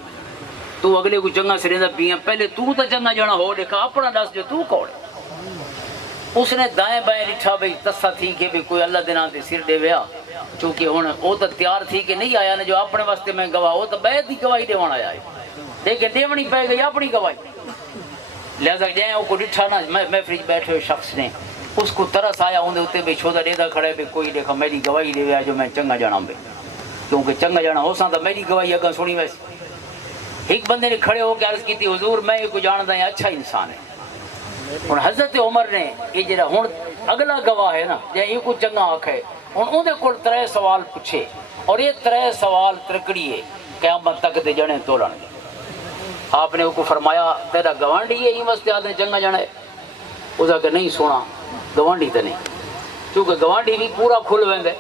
تو اگلے کو چنگا سریندا پیاں، پہلے تو تے چنگا جانا ہو دیکھا، اپنا دس جو تو کون ہے۔ اس نے دائیں بائیں لٹھا بھئی تسا تھی کہ بھی کوئی اللہ دینا تے سر دے ویا، چونکہ ہن وہ تو تیار تھی کہ نہیں آیا نا جو اپنے واسطے میں گواہ، وہ تو بیعت دی گواہی دیون آیا ہے، لیکن دیونی پے گئی اپنی گواہی، لہذا جائیں وہ کو ڈٹھا نا محفل بیٹھے ہوئے شخص نے، اس کو ترس آیا اندے اتنے بھی چھوڑا ڈیدا کھڑے بھی کوئی دیکھا میری گواہی دے ویا جو میں چنگا جانا بھئی، کیونکہ چنگا جانا ہو سان تو میری گواہی اگاں سنی ویسے۔ ایک بندے نے کھڑے ہو کے عرض کی تھی حضور میں کو جاندا ہے اچھا انسان ہے، اور حضرت عمر نے یہ جڑا ہن اگلا گواہ ہے نا جے یہ کو چنگا آکھے ہن اون دے کول 3 سوال پوچھے اور یہ 3 سوال ترکڑی ہے قیامت تک دے جنے تولن گے. آپ نے کو فرمایا تیرا گوانڈی ہے ہی واسطے آدھے چنگا جنا ہے. اس کہ نہیں سونا گوانڈی تے نہیں کیونکہ گوانڈی بھی پورا کھل ویندے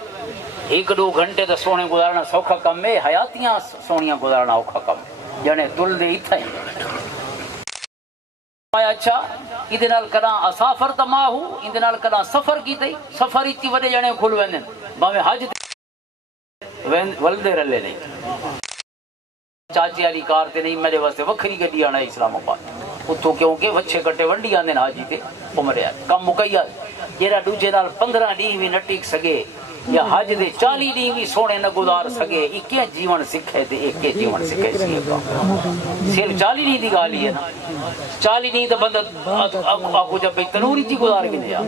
1-2 گھنٹے تے سونے گزارنا سوکھا کم ہے حیاتیاں سونیاں گزارنا اوکھا کم ہے جنے تل دے ایتھا ہی. اچھا ادھے نال کنا اسافر تما ہوں ادھے نال کنا سفر کی تے سفر اتی وڈے جنے کھل ویندے باویں حج ولدے رلے نہیں چاچی والی کار تے نہیں میرے واسطے وکھری گڈی آنا اسلام آباد اتوں کیونکہ وچھے کٹے ونڈی آندے حاجی تے عمریا کم مکیا جیڑا دوجے نال 15 ڈی بھی نہ ٹک سکے یا حج دے 40 ڈی بھی سونے نہ گزار سکے ایک جیون سکھے تے ایک جیون سکھے صرف 40 ڈی دی گال ہی ہے نا 40 ڈی تے بندہ آکو جب تنوری تھی گزار کے دیا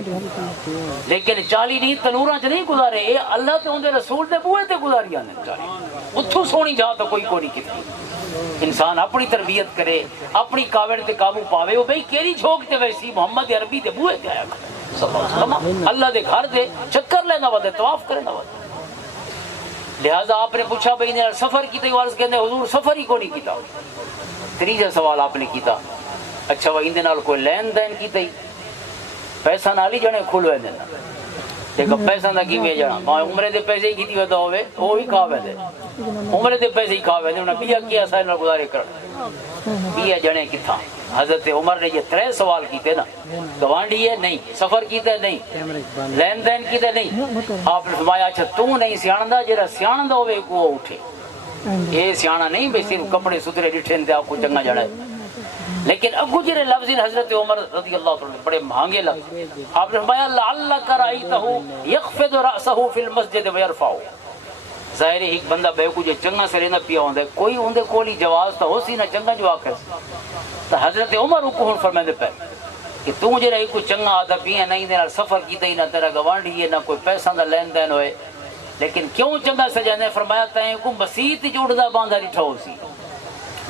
لیکن 40 ڈی تنوراں چ نہیں گزارے اے اللہ تے اون دے رسول دے بوئے تے گزاری آندے 40 اتھوں سونی جا تو کوئی نہیں کیتی. انسان اپنی تربیت کرے اپنی کاوڑ تے قابو پاوے وہ بھئی کیڑی جھوک تے ویسی محمد عربی دے بوئے تے آیا صلی اللہ علیہ وسلم اللہ دے گھر دے چکر لینا ودے طواف کرنا ودے. لہذا آپ نے پوچھا بھئی نے سفر کی تے عرض کہندے حضور سفر ہی کو نہیں کیتا. تیجا سوال آپ نے کیتا اچھا وہ اندے نال کوئی لین دین کیتا پیسہ نال ہی جنے کھل ویندے دیکھو پیسہ دا کیویں جنا عمرے دے پیسے ہی کیتی ودا ہوے او ہی کھا ویندے عمرے دے پیسے ہی کھا ویندے انہاں بیا کیا سائے نال گزارے کرن بیا جنے کتھاں. حضرت عمر نے یہ 3 سوال کیتے نا گوانڈی ہے نہیں سفر کیتے نہیں لین دین کیتے نہیں. آپ نے فرمایا اچھا تو نہیں سیاںدا جڑا سیاںدا ہوے کو اٹھے یہ سیاںا نہیں بے صرف کپڑے ستھرے ڈٹھن تے آپ کو چنگا جڑا ہے. لیکن ابو جرے لفظ حضرت عمر رضی اللہ عنہ بڑے مہنگے لفظ آپ نے فرمایا لعلک رأیتہ یخفض رأسہ فی المسجد ویرفعہ. ظاہر ہے ایک بندہ بے کو جو چنگا سرے نہ پیا ہوندا کوئی اون دے کولی جواز تا ہو سی نہ چنگا جو آکھے تو حضرت عمر کو فرماندے پے کہ تو جڑا کو چنگا آدا پیا نہیں دے نال سفر کیتا ہی نہ تیرا گوانڈی ہے نہ کوئی پیسہ دا لین دین ہوئے لیکن کیوں چنگا سجانے فرمایا تیں کو مسیت جوڑدا باندھا ڈٹھا ہو سی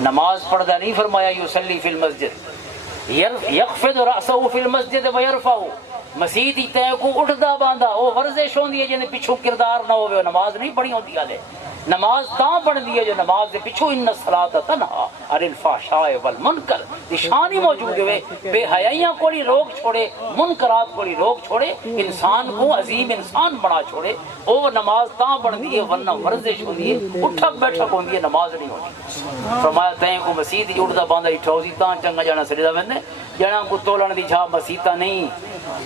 نماز پڑھدا نہیں فرمایا یصلی فی المسجد یخفض رأسہ فی المسجد ویرفع مسیت تے کو اٹھدا باندھا او ورزش ہوندی ہے جنے پیچھے کردار نہ ہوے نماز نہیں پڑھی ہوندی ہے نماز تاں پڑھدی ہے جو نماز دے پیچھے ان الصلاۃ تنہا عن الفحشاء والمنکر نشانی موجود ہے بے حیائیاں کو روک چھوڑے منکرات کو روک چھوڑے انسان کو عظیم انسان بنا چھوڑے او نماز تاں پڑھدی ہے ورنہ ورزش ہوندی ہے اٹھک بیٹھک ہوندی ہے نماز نہیں ہوندی. فرمایا تیں کو مسجد جوڑدا باندھا اٹھاؤ سی تاں چنگا جانا سڑدا ویندے جنا کو تولن دی جھا مسیتا نہیں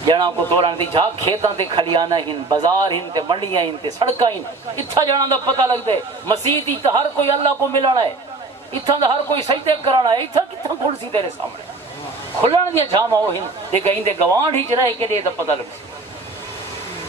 جنا کو تولن دی جھا کھیتاں تے کھلیانا ہن بازار ہن تے منڈیاں ہن تے سڑکاں ہن اتھا جانا دا پتہ لگدا ہے مسجد تے ہر کوئی اللہ کو ملنا ہے اتھا دا ہر کوئی سجدے کرنا ہے اتھا کتھا کھڑسی تیرے سامنے کھلن دی جھاما او ہن تے کہیں دے گوانڈ ہی چ رہ کے دے دا پتہ لگ سی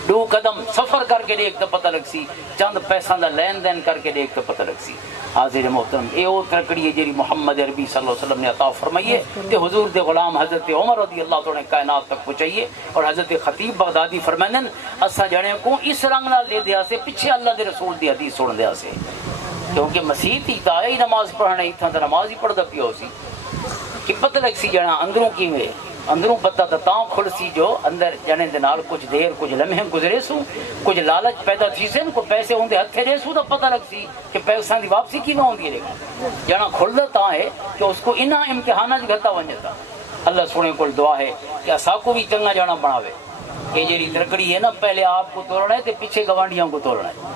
2 قدم سفر کر کے دیکھ تو پتہ لگ سی چند پیسہ دا لین دین کر کے دیکھ تو پتہ لگ سی. حاضر محترم اے او ترکڑی ہے جی محمد عربی صلی اللہ علیہ وسلم نے عطا فرمائی ہے کہ حضور دے غلام حضرت عمر رضی اللہ عنہ کائنات تک پہنچائیے. اور حضرت خطیب بغدادی فرمائیں اسا جنے کو اس رنگ نال دے دیا سے پیچھے اللہ دے رسول دی حدیث سن دیا سے کیونکہ مسیت ہی تا ہی نماز پڑھنا ایتھاں تے نماز ہی پڑھدا پیو سی کہ پتہ لگ سی جنا اندروں کیویں اندروں پتہ تاں کھل سی جو اندر جنے دے نال کچھ دیر کچھ لمحے گزرے سو کچھ لالچ پیدا تھی سن کو پیسے ہوندے ہتھے رے سو تو پتہ لگ سی کہ پیسہ دی واپسی کیویں ہوندی ہے جنا کھلدا تاں ہے کہ اس کو انہاں امتحانات گھتا ونجتا. اللہ سونے کو دعا ہے کہ اسا کو بھی چنگا جانا بناوے. یہ جڑی ترکڑی ہے نا پہلے آپ کو توڑنا ہے تے پیچھے گوانڈیاں کو توڑنا ہے.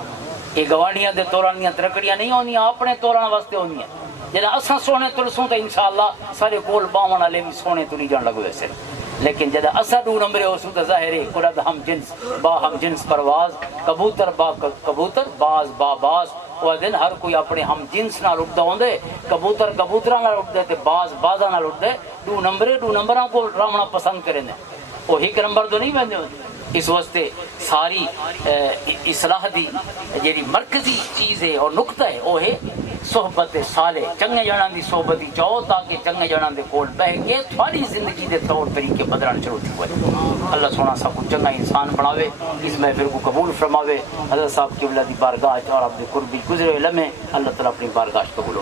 یہ گوانڈیاں دے توڑنیاں ترکڑیاں نہیں ہوندیاں اپنے توڑن واسطے ہوندیاں جڑا اساں سونے تلسوں تے انشاءاللہ سارے کول باون والے بھی سونے تلی جان لگو ویسے لیکن جدا اسا 2 نمبر ہو سو تے ظاہر ہے قرد ہم جنس با ہم جنس پرواز کبوتر با کبوتر باز با باز وہ دن ہر کوئی اپنے ہم جنس نال اڑدا ہوندے کبوتر کبوتراں نال اڑدے تے باز بازاں نال اڑدے 2 نمبراں کو راونا پسند کرے نے وہ 1 نمبر تو نہیں ویندے. اس واسطے ساری اصلاح دی جیڑی مرکزی چیز ہے اور نقطہ ہے وہ ہے صحبت صالح چنگے جنان دی صحبت چاہو تاکہ چنگے جنان دے کول بہ کے تھوڑی زندگی دے طور طریقے بدلن شروع تھی ہوئے. اللہ سونا سب کو چنگا انسان بناوے اس محفل کو قبول فرماوے. حضرت صاحب قبلہ دی بارگاہ اور اپنے قربی گزرے لمحے اللہ تعالیٰ اپنی بارگاہ قبول